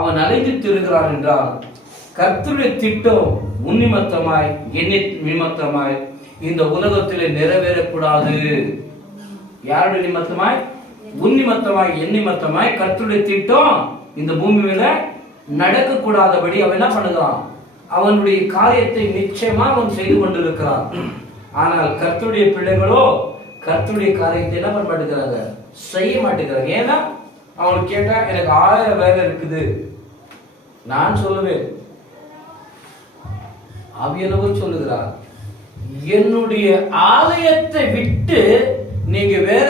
அவன் அலைந்து திரிகிறான் என்றால் கர்த்தருடைய திட்டம் உன் நிமித்தமாய் என் நிமித்தமாய் இந்த உலகத்திலே நிறைவேறக்கூடாது. யாருடைய நிமித்தமாய்? உன் நிமித்தமாய் என் நிமித்தமாய் கர்த்தருடைய திட்டம் இந்த பூமி மேல நடக்க கூடாதபடி அவன் என்ன பண்ணுகிறான்? அவனுடைய காரியத்தை நிச்சயமா அவன் செய்து கொண்டிருக்கிறான். ஆனால் கர்த்தருடைய பிள்ளைகளோ கர்த்தருடைய காரியத்தை என்ன பண்ண மாட்டேங்கிறாங்க, செய்ய மாட்டேங்கிறாங்க. ஏன்னா அவனுக்கு கேட்டா எனக்கு 1000 வேலை இருக்குது. நான் சொல்லுவேன், ஆவியானவர் சொல்லுகிறார், என்னுடைய ஆலயத்தை விட்டு நீங்க வேற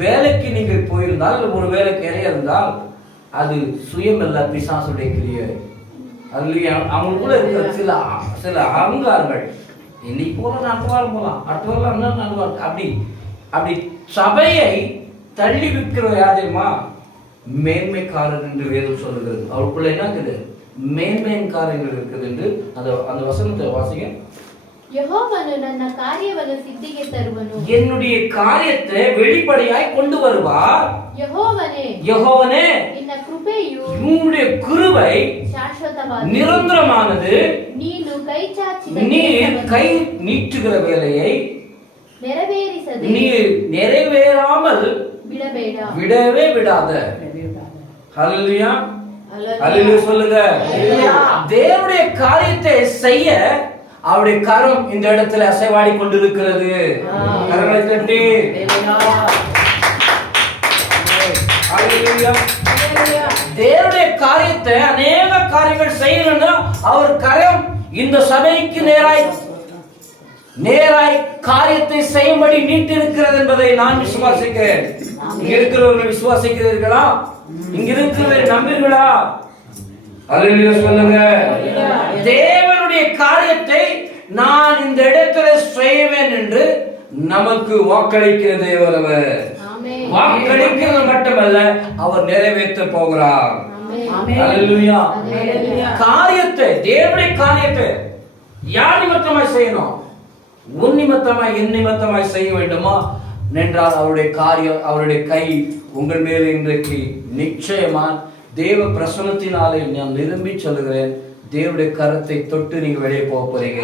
வேலைக்கு நீங்கள் போயிருந்தால், ஒரு வேலை கிரைய இருந்தால் அது சுயமல்ல, பிசாசுடைய கிரியை. அதுல அவங்களுக்குள்ள இருக்கிற சில அகங்காரங்கள், இன்னைக்கு போகலாம், அடுத்த வாரம் போகலாம், அடுத்த வாரம் அப்படி சபையை தள்ளி விற்கிற யாருமா மேன்மைக்காரர் என்று வேதம் சொல்லுகிறது. அவருக்குள்ள என்ன இருக்குது? மேன்மைக்காரர்கள் இருக்குது என்று அந்த வசனத்தை வாசிங்க. ಯೆಹೋವನು ನನ್ನ ಕಾರ್ಯವನ್ನು ಸಿದ್ಧಿಗೆ ತರುವನು. என்னுடைய காரியத்தை வெளிப்படையாய் கொண்டு வருவார். யெகோவனே ನಿನ್ನ ಕೃಪೆಯು, உம்முடைய கிருபை ಶಾಶ್ವತವಾದದ್ದು, நிரந்தரமானது. ನೀನು ಕೈ ಚಾಚಿದ நீ கை நீட்டுகிற வேலையை ನೆರವೇರಿಸದೆ நீ நிறைவேறாமல் விடவே விடாத. ஹல்லேலூயா, ஹல்லேலூயா சொல்லுங்க. தேவனுடைய காரியத்தை செய்ய அவருடைய கரம் இந்த இடத்துல அசைவாடி கொண்டிருக்கிறது. கரங்களை தட்டி ஹல்லேலூயா. தேவனுடைய காரியத்தை அநேக காரியங்கள் செய்யணும்னா அவர் கரம் இந்த சபைக்கு நேராய் காரியத்தை செய்யும்படி நீட்டி இருக்கிறது என்பதை நான் விசுவாசிக்கிறேன். இங்க இருக்கிறவர்கள் விசுவாசிக்கிறீர்களா? இங்க இருக்கிறவர்கள் நம்புகிறீர்களா? அல்லேலூயா சொல்லுங்க. தேவனுடைய காரியத்தை நான் இந்த இடத்துல செய்வேன் என்று நமக்கு வாக்களிக்கிற தேவன் அவர். வாக்களிக்கிறது மட்டுமல்ல, அவர் நிறைவேற்ற போகிறார். அல்லேலூயா. காரியத்தை, தேவனுடைய காரியத்தை யார் நிமித்தமாய் செய்யணும்? உன் நிமித்தமாய் என் நிமித்தமாய் செய்ய வேண்டுமா என்றால் அவருடைய காரியம், அவருடைய கை உங்கள் மேலே இன்றைக்கு நிச்சயமா தேவ பிரசன்னத்தினாலே நான் நிரம்பி சொல்லுகிறேன், தேவனுடைய கரத்தை தொட்டு நீங்க வெளியே போக போறீங்க.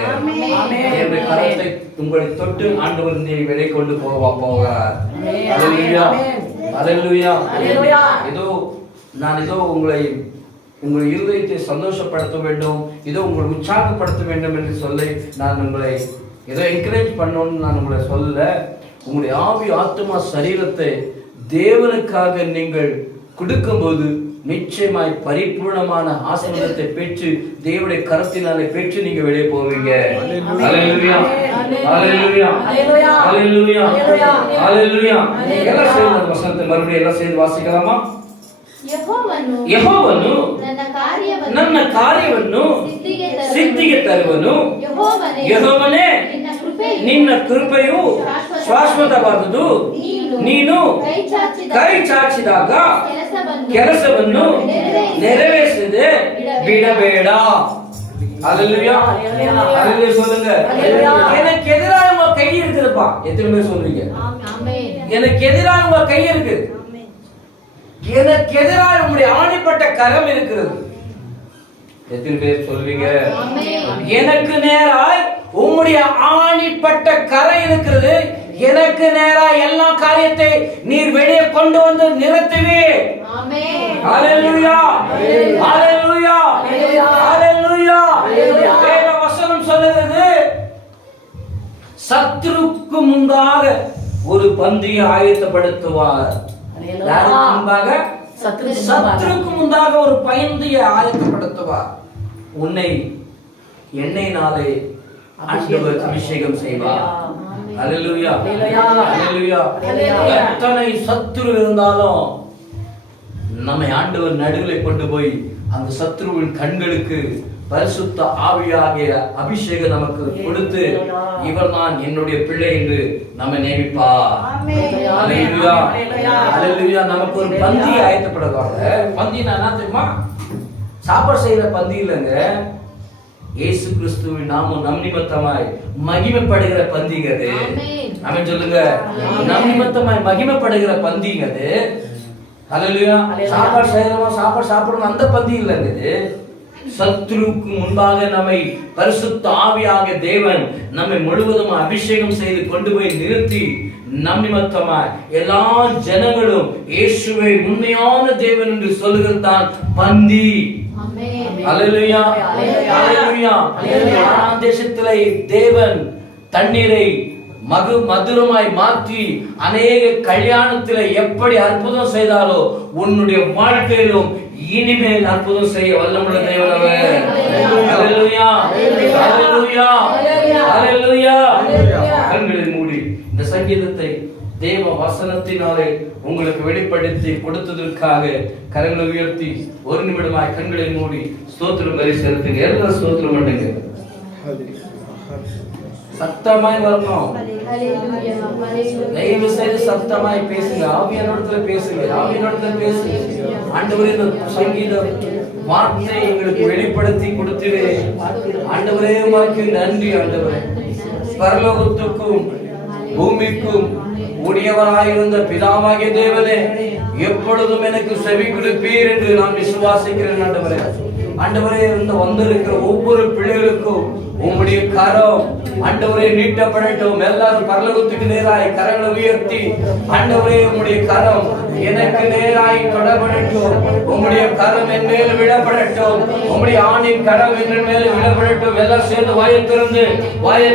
தேவனுடைய கரத்தை உங்களை தொட்டு ஆண்டவர் நீங்க வெளியே கொண்டு போகிறார். அல்லேலூயா, அல்லேலூயா. நான் ஏதோ உங்கள் இருதயத்தை சந்தோஷப்படுத்த வேண்டும், ஏதோ உங்களை உற்சாகப்படுத்த வேண்டும் என்று சொல்லி நான் உங்களை ஏதோ என்கரேஜ் பண்ணணும்னு நான் உங்களை சொல்ல. உங்களுடைய ஆவி ஆத்மா சரீரத்தை தேவனுக்காக நீங்கள் கொடுக்கும்போது நிச்சயமாய் பரிபூர்ணமான ஆசீர்வாதத்தை பெற்று தேவனுடைய கரத்தினாலே பெற்று நீங்க வெளியே போவீங்க. அல்லேலூயா, அல்லேலூயா, அல்லேலூயா, அல்லேலூயா. எல்லாம் சேர்ந்து வசனத்தை மறுபடியும் எல்லாம் சேர்ந்து வாசிக்கலாமா? ಯೆಹೋವನು ನನ್ನ ಕಾರ್ಯವನ್ನು ಸಿದ್ಧಿಗೆ ತರುವನು. ಯೆಹೋವನೇ ನಿನ್ನ ಕೃಪೆಯು ಶಾಶ್ವತವಾದುದು. ನೀನು ಕೈ ಚಾಚಿದಾಗ ಕೆಲಸವನ್ನು ನೆರವೇರಿಸದೆ ಬಿಡಬೇಡ. அல்லேலூயா, அல்லேலூயா சொல்லுங்க. எனக்கு எதிராக உங்க கை இருக்குதுப்பா. எத்தனை பேர் சொல்றீங்க? எனக்கு எதிராக உங்க கை இருக்கு, எனக்கு எதிராக உங்களுடைய ஆணிப்பட்ட கரம் இருக்கிறது. எத்தனை பேர் சொல்வீங்க? எனக்கு நேராய் உங்களுடைய ஆணிப்பட்ட கரம் இருக்கிறது. எனக்கு நேராய் எல்லா காரியத்தை நீர் வெளியே கொண்டு வந்து நிறுத்துவே. அல்லேலூயா, அல்லேலூயா, அல்லேலூயா. வேத வசனம் சொல்லுகிறது, சத்துருக்கு முன்பாக ஒரு பந்தியை ஆயத்தப்படுத்துவார். சத்துருக்கு முன்பாக ஒரு பந்தியை ஆயத்தப்படுத்துவார். உன்னை எண்ணெயினாலே ஆண்டவர் அபிஷேகம் செய்வார். அல்லேலூயா, அல்லேலூயா. எத்தனை சத்துரு இருந்தாலும் நம்மை ஆண்டவர் நடுவில் கொண்டு போய் அந்த சத்துருவின் கண்களுக்கு பரிசுத்த ஆவியாகிய அபிஷேகம் நமக்கு கொடுத்து, இவர் நான் என்னுடைய பிள்ளை என்று நம்ம நியமிப்பார். அல்லேலூயா, அல்லேலூயா. நமக்கு ஒரு பந்தி ஆயத்தப்படுவாங்க. பந்தி என்ன தெரியுமா? சாப்பாடு செய்யற பந்தி இல்லைங்க. இயேசு கிறிஸ்துவின் நாமம் நம் நிமித்தமாய் மகிமைப்படுகிற பந்திங்கிறது. ஆமென் சொல்லுங்க. நம் நிமித்தமாய் மகிமைப்படுகிற பந்திங்கிறது. அல்லேலூயா. சாப்பாடு செய்யறோமா, சாப்பாடு சாப்பிடணும், அந்த பந்தி இல்லைங்க இது. சத்துருக்கு முன்பாக நம்மை பரிசுத்த ஆவியாக தேவன் நம்மை முழுவதும் அபிஷேகம் செய்து கொண்டு போய் நிறுத்தி நம் நிமித்தமா எல்லா ஜனங்களும் இயேசுவை உண்மையான தேவன் என்று சொல்லுகிறதான் பந்தி. அல்லேலூயா, அல்லேலூயா. ஆறாம் தேசத்திலே தேவன் தண்ணீரை மதுரமாய் மாற்றி அநேக கல்யாணத்திலே எப்படி அற்புதம் செய்தாரோ உன்னுடைய வாழ்க்கையிலும் இனிமேல் அற்புதம் செய்ய வல்லமுள்ள தேவன் அவர். அல்லேலூயா, அல்லேலூயா, அல்லேலூயா. கண்களை மூடி இந்த சங்கீதத்தை தேவ வசனத்தினாலே உங்களுக்கு வெளிப்படுத்தி கொடுத்ததற்காக கரங்களை உயர்த்தி ஒரு நிமிடமாய் கண்களை மூடி ஸ்தோத்திரம் வரை செலுத்துங்க. எல்லாரும் ஸ்தோத்திரம் பண்ணுங்க. சத்தமாய் வரணும். தயவு செய்து சத்தமாய் பேசுங்க. ஆவியானவரிடத்துல பேசுங்க, ஆவியானவரிடத்துல பேசுங்க. ஆண்டவரே, இந்த சங்கீத வார்த்தை எங்களுக்கு வெளிப்படுத்தி கொடுத்தீரே ஆண்டவரே, உமக்கு நன்றி. ஆண்டவரே, பரலோகத்துக்கும் பூமிக்கும் உடையவராயிருந்த பிதாவாகிய தேவனே, எப்பொழுதும் எனக்கு செவி கொடுப்பீர் என்று நான் விசுவாசிக்கிறேன். ஆண்டவரே, ஆண்டவரே, இந்த வந்திருக்கிற ஒவ்வொரு பிள்ளைகளுக்கும் உம்முடைய கரம் ஆண்டவரே நீட்டப்படட்டும். எல்லாரும் பரலோகத்துக்கு நேராய் கரங்களை உயர்த்தி ஆண்டவரே, உம்முடைய கரம் எனக்கு நேராய் தொடப்படட்டும். உம்முடைய கரம் என் மேல் விடப்படட்டும். உம்முடைய ஆணின் கரம் என் மேல் விடப்படட்டும். எல்லாம் சேர்ந்து வாயை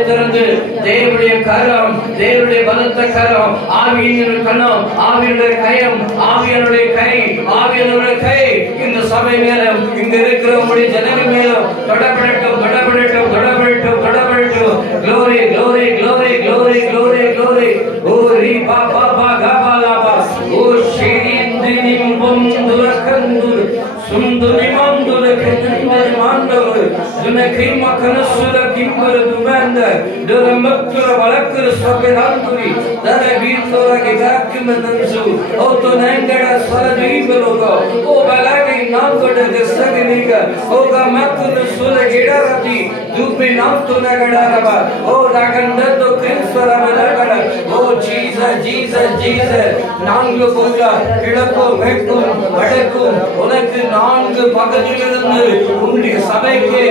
திறந்து தேவனுடைய கரம், தேவனுடைய பலத்த கரம், ஆவியின் கரம், ஆவியினுடைய கயம், ஆவியினுடைய கை, ஆவியினுடைய கை இந்த சபை மேலும் இங்க இருக்கிற உம்முடைய ஜனங்கள் மேலும் தொடப்படட்டும், தொடப்படட்டும், தொடப்படட்டும், தொடப்படட்டும். Glory, glory, glory, glory, glory, glory. Oh, ri ba ba ba ga ba la ba. Oh, shirindini mundur kandur. Sunduni mundur kandur mandur. Dunaki makanasura kimbur dumanda. Duramakura balakkur sabilanduri. Dara bitora ke gakim nanzu. Oh, to nangada swaradi beloga. Oh, balagi nangoda desagniga. Oh, ga makunu sura gidarati. Dupi nantu nagadara. Oh, ragandatu kinsara nagada. Oh, Jesus, Jesus, Jesus. நான்கு பூஜா கிழக்கும் மேற்கும் வடக்கும் உனக்கு நான்கு பகுதியிலிருந்து உன்னுடைய சபைக்கு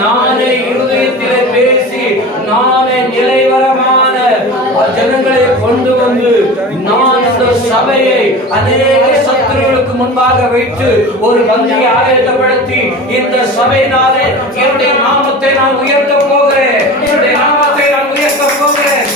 நானே இருதயத்திலே பேசி நானே நிலைவரமான ஜனங்களை கொண்டு வந்து நான் அந்த சபையை அநேக சத்துருவுக்கு முன்பாக வைத்து ஒரு பந்தியை ஆயத்தப்படுத்தி இந்த சபையினாலே என்னுடைய நாமத்தை நான் உயர்த்த போகிறேன். என்னுடைய நாமத்தை நான் உயர்த்த போகிறேன்.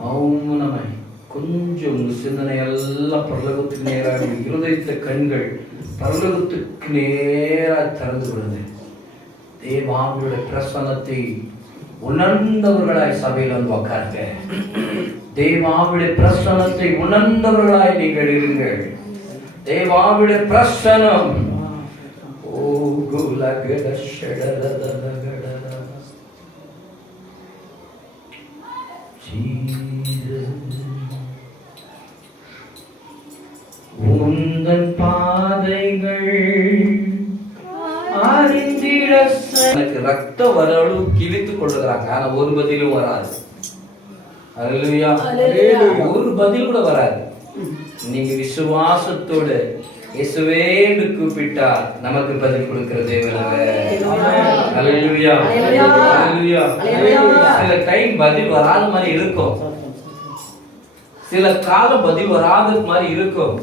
மௌனமாய் கொஞ்சம் உங்க சிந்தனை எல்லாம் பரலோகத்துக்கு நேராக இருதயத்துல கண்கள் பரலோகத்துக்கு நேராக திறந்து விடுது. தேவாவுடைய பிரசன்னத்தை உணர்ந்தவர்களாய் சபையில் வந்து உட்காருங்க. தேவாவுடைய பிரசன்னத்தை உணர்ந்தவர்களாய் நீங்கள் இருங்கள். தேவாவுடைய பிரசனம் ஓ குலகட ஷடலதலகட உந்தன் பாதைகள் அறிந்திட எனக்கு ரத்த வரவு கிழித்துக் கொள்ளுகிறாங்க. ஆனா ஒரு பதிலும் வராது. அல்லேலூயா, ஒரு பதில் கூட வராது. நீங்க விசுவாசத்தோடு இயேசுவே என்று கூப்பிட்டா நமக்கு பதில் கொடுக்கிற தேவன். அல்லேலூயா, அல்லேலூயா. சில டைம் பதில் வராத மாதிரி இருக்கும், சில காலம் பதில் வராத மாதிரி இருக்கும்.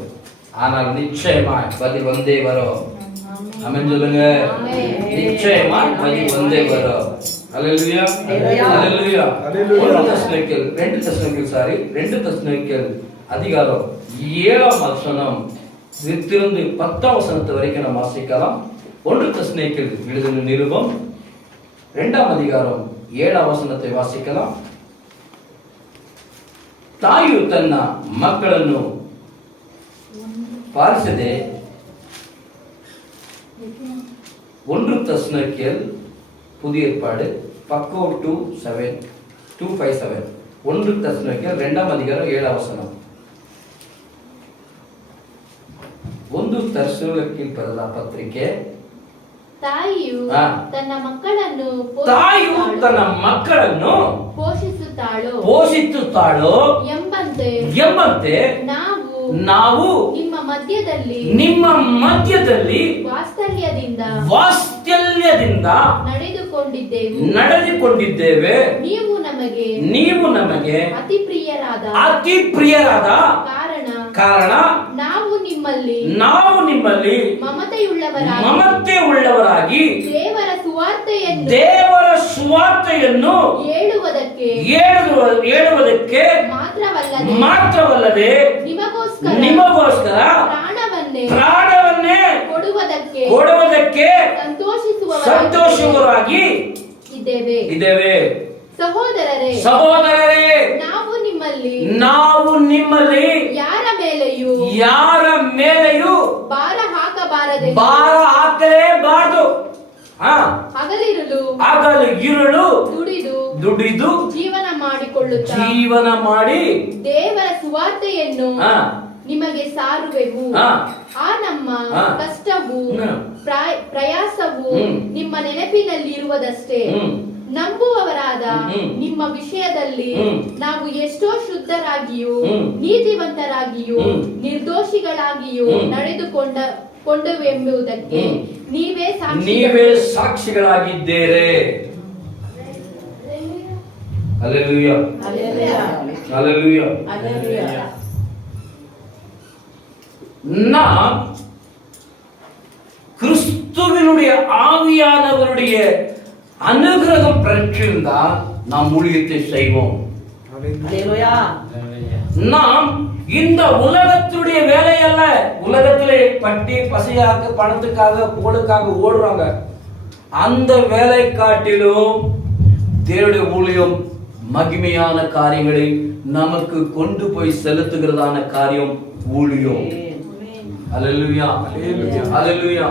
ஆனால் நிச்சயமா பதில் வந்தே வரும். ஆமென் சொல்லுங்க. நிச்சயமா பதில் வந்தே வரும். அல்லேலூயா, அல்லேலூயா. 2 தெசலோனிக்கேயர் அதிகாரம் 7ஆம் வசனம் இதிலிருந்து 10ஆம் வசனத்து வரைக்கும் நாம் வாசிக்கலாம். 1 தெசலோனிக்கேயர் எழுதின நிருபம் 2ஆம் அதிகாரம் 7ஆம் வசனத்தை ವಾಸಿக்கலாம். ತಾಯಿಯು ತನ್ನ ಮಕ್ಕಳನ್ನು பாரிசதே 1 தெசலோனிக்கேயர் புதிய ஏற்பாடு பக்கம் 257 1 தெசலோனிக்கேயர் 2ஆம் அதிகாரம் 7ஆம் வசனம். 1 ತೆಸಲೋನಿಕೇಯರ್ ಬರೆದ ಪತ್ರಿಕೆ. ತಾಯಿಯು ತನ್ನ ಮಕ್ಕಳನ್ನು ಪೋಷಿಸುತ್ತಾಳೋ ಎಂಬಂತೆ ನಾವು ನಿಮ್ಮ ಮಧ್ಯದಲ್ಲಿ ವಾತ್ಸಲ್ಯದಿಂದ ನಡೆದುಕೊಂಡಿದ್ದೇವೆ. ನೀವು ನಮಗೆ ಅತಿ ಪ್ರಿಯರಾದ ಕಾರಣ ನಾವು ನಿಮ್ಮಲ್ಲಿ ಮಮತೆಯುಳ್ಳವರಾಗಿ ದೇವರ ಸುವಾರ್ತೆಯನ್ನು ಹೇಳುವುದಕ್ಕೆ ಮಾತ್ರವಲ್ಲದೆ ನಿಮಗೋಸ್ಕರ ಪ್ರಾಣವನ್ನೇ ಕೊಡುವುದಕ್ಕೆ ಸಂತೋಷವಾಗಿ ಇದ್ದೇವೆ. ಸಹೋದರರೇ, ನಾವು ನಿಮ್ಮಲ್ಲಿ ಯಾರ ಮೇಲೆಯೂ ಭಾರ ಹಾಕಲೇಬಾರದು. ಹಗಲು ಇರುಳು ದುಡಿದು ಜೀವನ ಮಾಡಿ ದೇವರ ಸುವಾರ್ತೆಯನ್ನು ನಿಮಗೆ ಸಾರುವೆವು. ಆ ನಮ್ಮ ಕಷ್ಟವು ಪ್ರಯಾಸವು ನಿಮ್ಮ ನೆನಪಿನಲ್ಲಿರುವುದಷ್ಟೇ. ನಂಬುವವರಾದ ನಿಮ್ಮ ವಿಷಯದಲ್ಲಿ ನಾವು ಎಷ್ಟೋ ಶುದ್ಧರಾಗಿಯೂ ನೀತಿವಂತರಾಗಿಯೂ ನಿರ್ದೋಷಿಗಳಾಗಿಯೂ ನಡೆದುಕೊಂಡೆವೆಂಬುದಕ್ಕೆ ನೀವೇ ಸಾಕ್ಷಿಗಳಾಗಿದ್ದೀರಿ. ஹல்லேலூயா, ஹல்லேலூயா. நாம் கிறிஸ்துவினுடைய ஆவியானவருடைய அனுகிரகம் பெற்றிருந்தால் நாம் ஊழியத்தை செய்வோம். நாம் இந்த உலகத்துடைய வேலை அல்ல. உலகத்திலே பட்டி பசியாக பணத்துக்காக புகழுக்காக ஓடுறாங்க. அந்த வேலை காட்டிலும் தேவனுடைய ஊழியம் மகிமையான காரியங்களை நமக்கு கொண்டு போய் செலுத்துகிறதான காரியம் ஊழியம். அல்லேலூயா, அல்லேலூயா.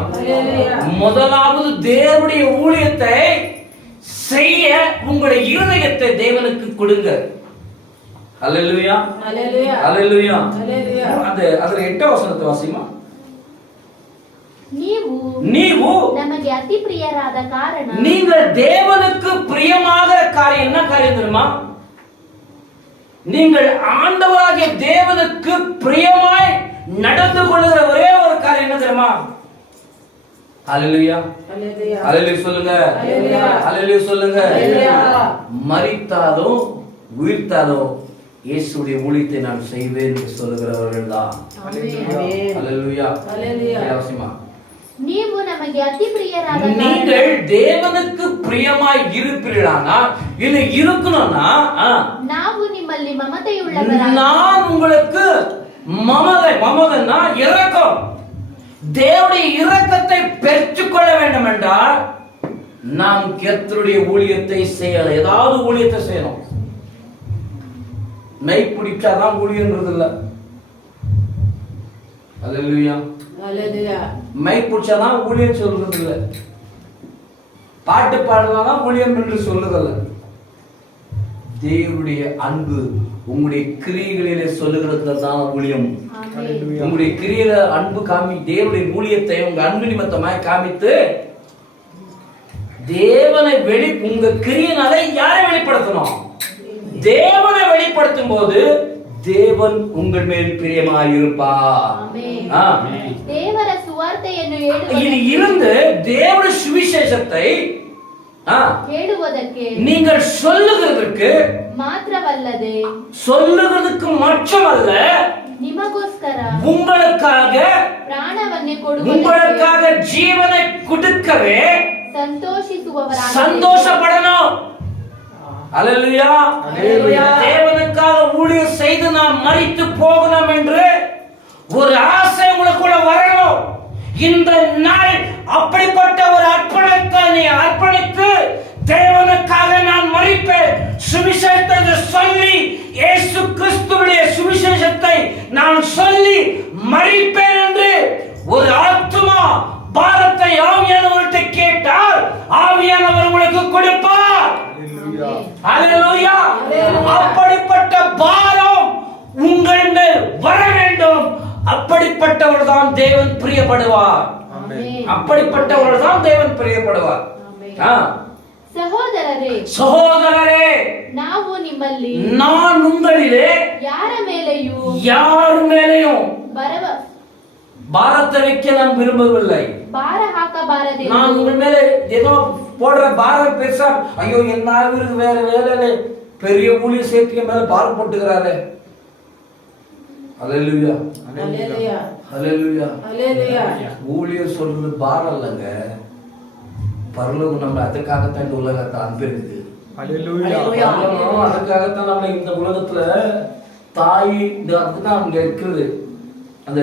முதலாவது தேவனுடைய ஊழியத்தை செய்ய உங்களுடைய இருதயத்தை தேவனுக்கு கொடுங்க. அல்லேலூயா, அல்லேலூயா. ಅದರ 8ನೇ ವಚನத்தை ವಾಸಿಮಾ. ನೀವು ನಮಗೆ ಅತಿ ಪ್ರಿಯರಾದ ಕಾರಣ நீங்கள் தேவனுக்கு பிரியமாகிற காரியம் என்ன காரியம் தெரியுமா? நீங்கள் ஆண்டவராகிய தேவனுக்கு பிரியமாய் நடந்து கொள்ளுகிற ஒரே ஒரு காரியம் என்ன தெரியுமா? ஹல்லேலூயா, ஹல்லேலூயா சொல்லுங்க, ஹல்லேலூயா சொல்லுங்க. மரித்தாலும் உயிர்த்தாலும் இயேசுவுடைய ஊழியத்தை நான் செய்வேன் என்று சொல்லுகிறவர்கள் தான். ஹல்லேலூயா, ஹல்லேலூயா. ನೀವು ನಮಗೆ ಅತಿ ಪ್ರಿಯರಾದ நீங்கள் தேவனுக்கு பிரியமாய் இருப்பீர்களானால் இது இருக்கணும்னா ನಾವು ನಿಮ್ಮಲ್ಲಿ ಮಮತೆಯುಳ್ಳವರಾಗಿ நான் உங்களுக்கு மமதைனா இரக்கம், தேவனுடைய இரக்கத்தை பெற்றுக்கொள்ள வேண்டும் என்றால் நாம் கர்த்தருடைய ஊழியத்தை செய்யலாம். ஏதாவது ஊழியத்தை செய்யணும். மெய் பிடிச்சாதான் ஊழியன்றது இல்ல. அல்லேலூயா, அல்லேலூயா. மை பிடிச்சாதான் ஊழியம் சொல்றது இல்ல. பாட்டு பாடுவாதான் ஊழியம் என்று சொல்லுதல்ல. தேவனுடைய அன்பு உங்களுடைய கிரியைகளிலே சொல்லுகிறது தான் ஊழியம். உங்களுடைய கிரியையில அன்பு காமி தேவனுடைய ஊழியத்தை உங்க அன்பு நிமித்தமாய் காமித்து தேவனை உங்க கிரியையினால யாரை வெளிப்படுத்தணும்? தேவனை வெளிப்படுத்தும் போது தேவன் உங்கள் மேல் பிரியமாயிருப்பார். தேவர சுவார்த்தைಯನ್ನು இருந்து தேவனுடைய சுவிசேஷத்தை ಹೇಳುವುದಕ್ಕೆ நீங்கள் சொல்லுகிறதற்கு ಮಾತ್ರವಲ್ಲದೆ சொல்லுகிறதுக்கு மட்டுமல்ல ನಿಮಗೋಸ್ಕರ உங்களுக்காக ಪ್ರಾಣವನ್ನೇ ಕೊಡುವ உங்களுக்காக ஜீவனை கொடுக்கவே சந்தோஷிಸುವವராಗಿದ್ದೀರಿ. அல்லேலூயா, அல்லேலூயா. தேவனுக்காக ஊழியம் செய்து நாம் மரித்து போகணும் என்று ஒரு ஆசை உங்களுக்குள்ள வரணும். இந்த நாள் அப்படிப்பட்ட ஒரு அர்ப்பணத்தை நீ அர்ப்பணித்து தேவனுக்காக நான் மரிப்பேன், சுவிசேஷத்தை சொல்லி இயேசு கிறிஸ்துவுடைய சுவிசேஷத்தை நான் சொல்லி மரி ஹalleluya. அப்படிப்பட்ட பாரம் உங்கள் மேல் வர வேண்டும். அப்படிப்பட்டவர் தான் தேவன் பிரியப்படுவார். அப்படிப்பட்டவர் தான் தேவன் பிரியப்படுவார். ಸಹೋದರರೇ ಸಹೋದರರೇ ನಾವು ನಿಮ್ಮಲ್ಲಿ நான் உங்களிலே ಯಾರ மேலேயும் பாரத்தை வைக்க நான் விரும்பவில்லை. பார ಹಾಕಬಾರದೆ. நான் உங்கள் மேல ஏதோ போடுற பாரம் பெருசா, ஐயோ என்ன இவருக்கு வேற வேலையில பெரிய ஊழிய சேர்த்துக்கு மேல பாரம் போட்டுக்கிறாரு. ஹalleluya ஹalleluya ஹalleluya ஹalleluya. ஊழியர் சொல்றது பாரம் இல்லங்க, பரலோகம் நம்ம அதுக்காகத்தான் இந்த உலகத்தை அனுப்பியிருக்குது. அதுக்காகத்தான் நம்ம இந்த உலகத்துல தாய் அதுதான் அங்க இருக்குது. அந்த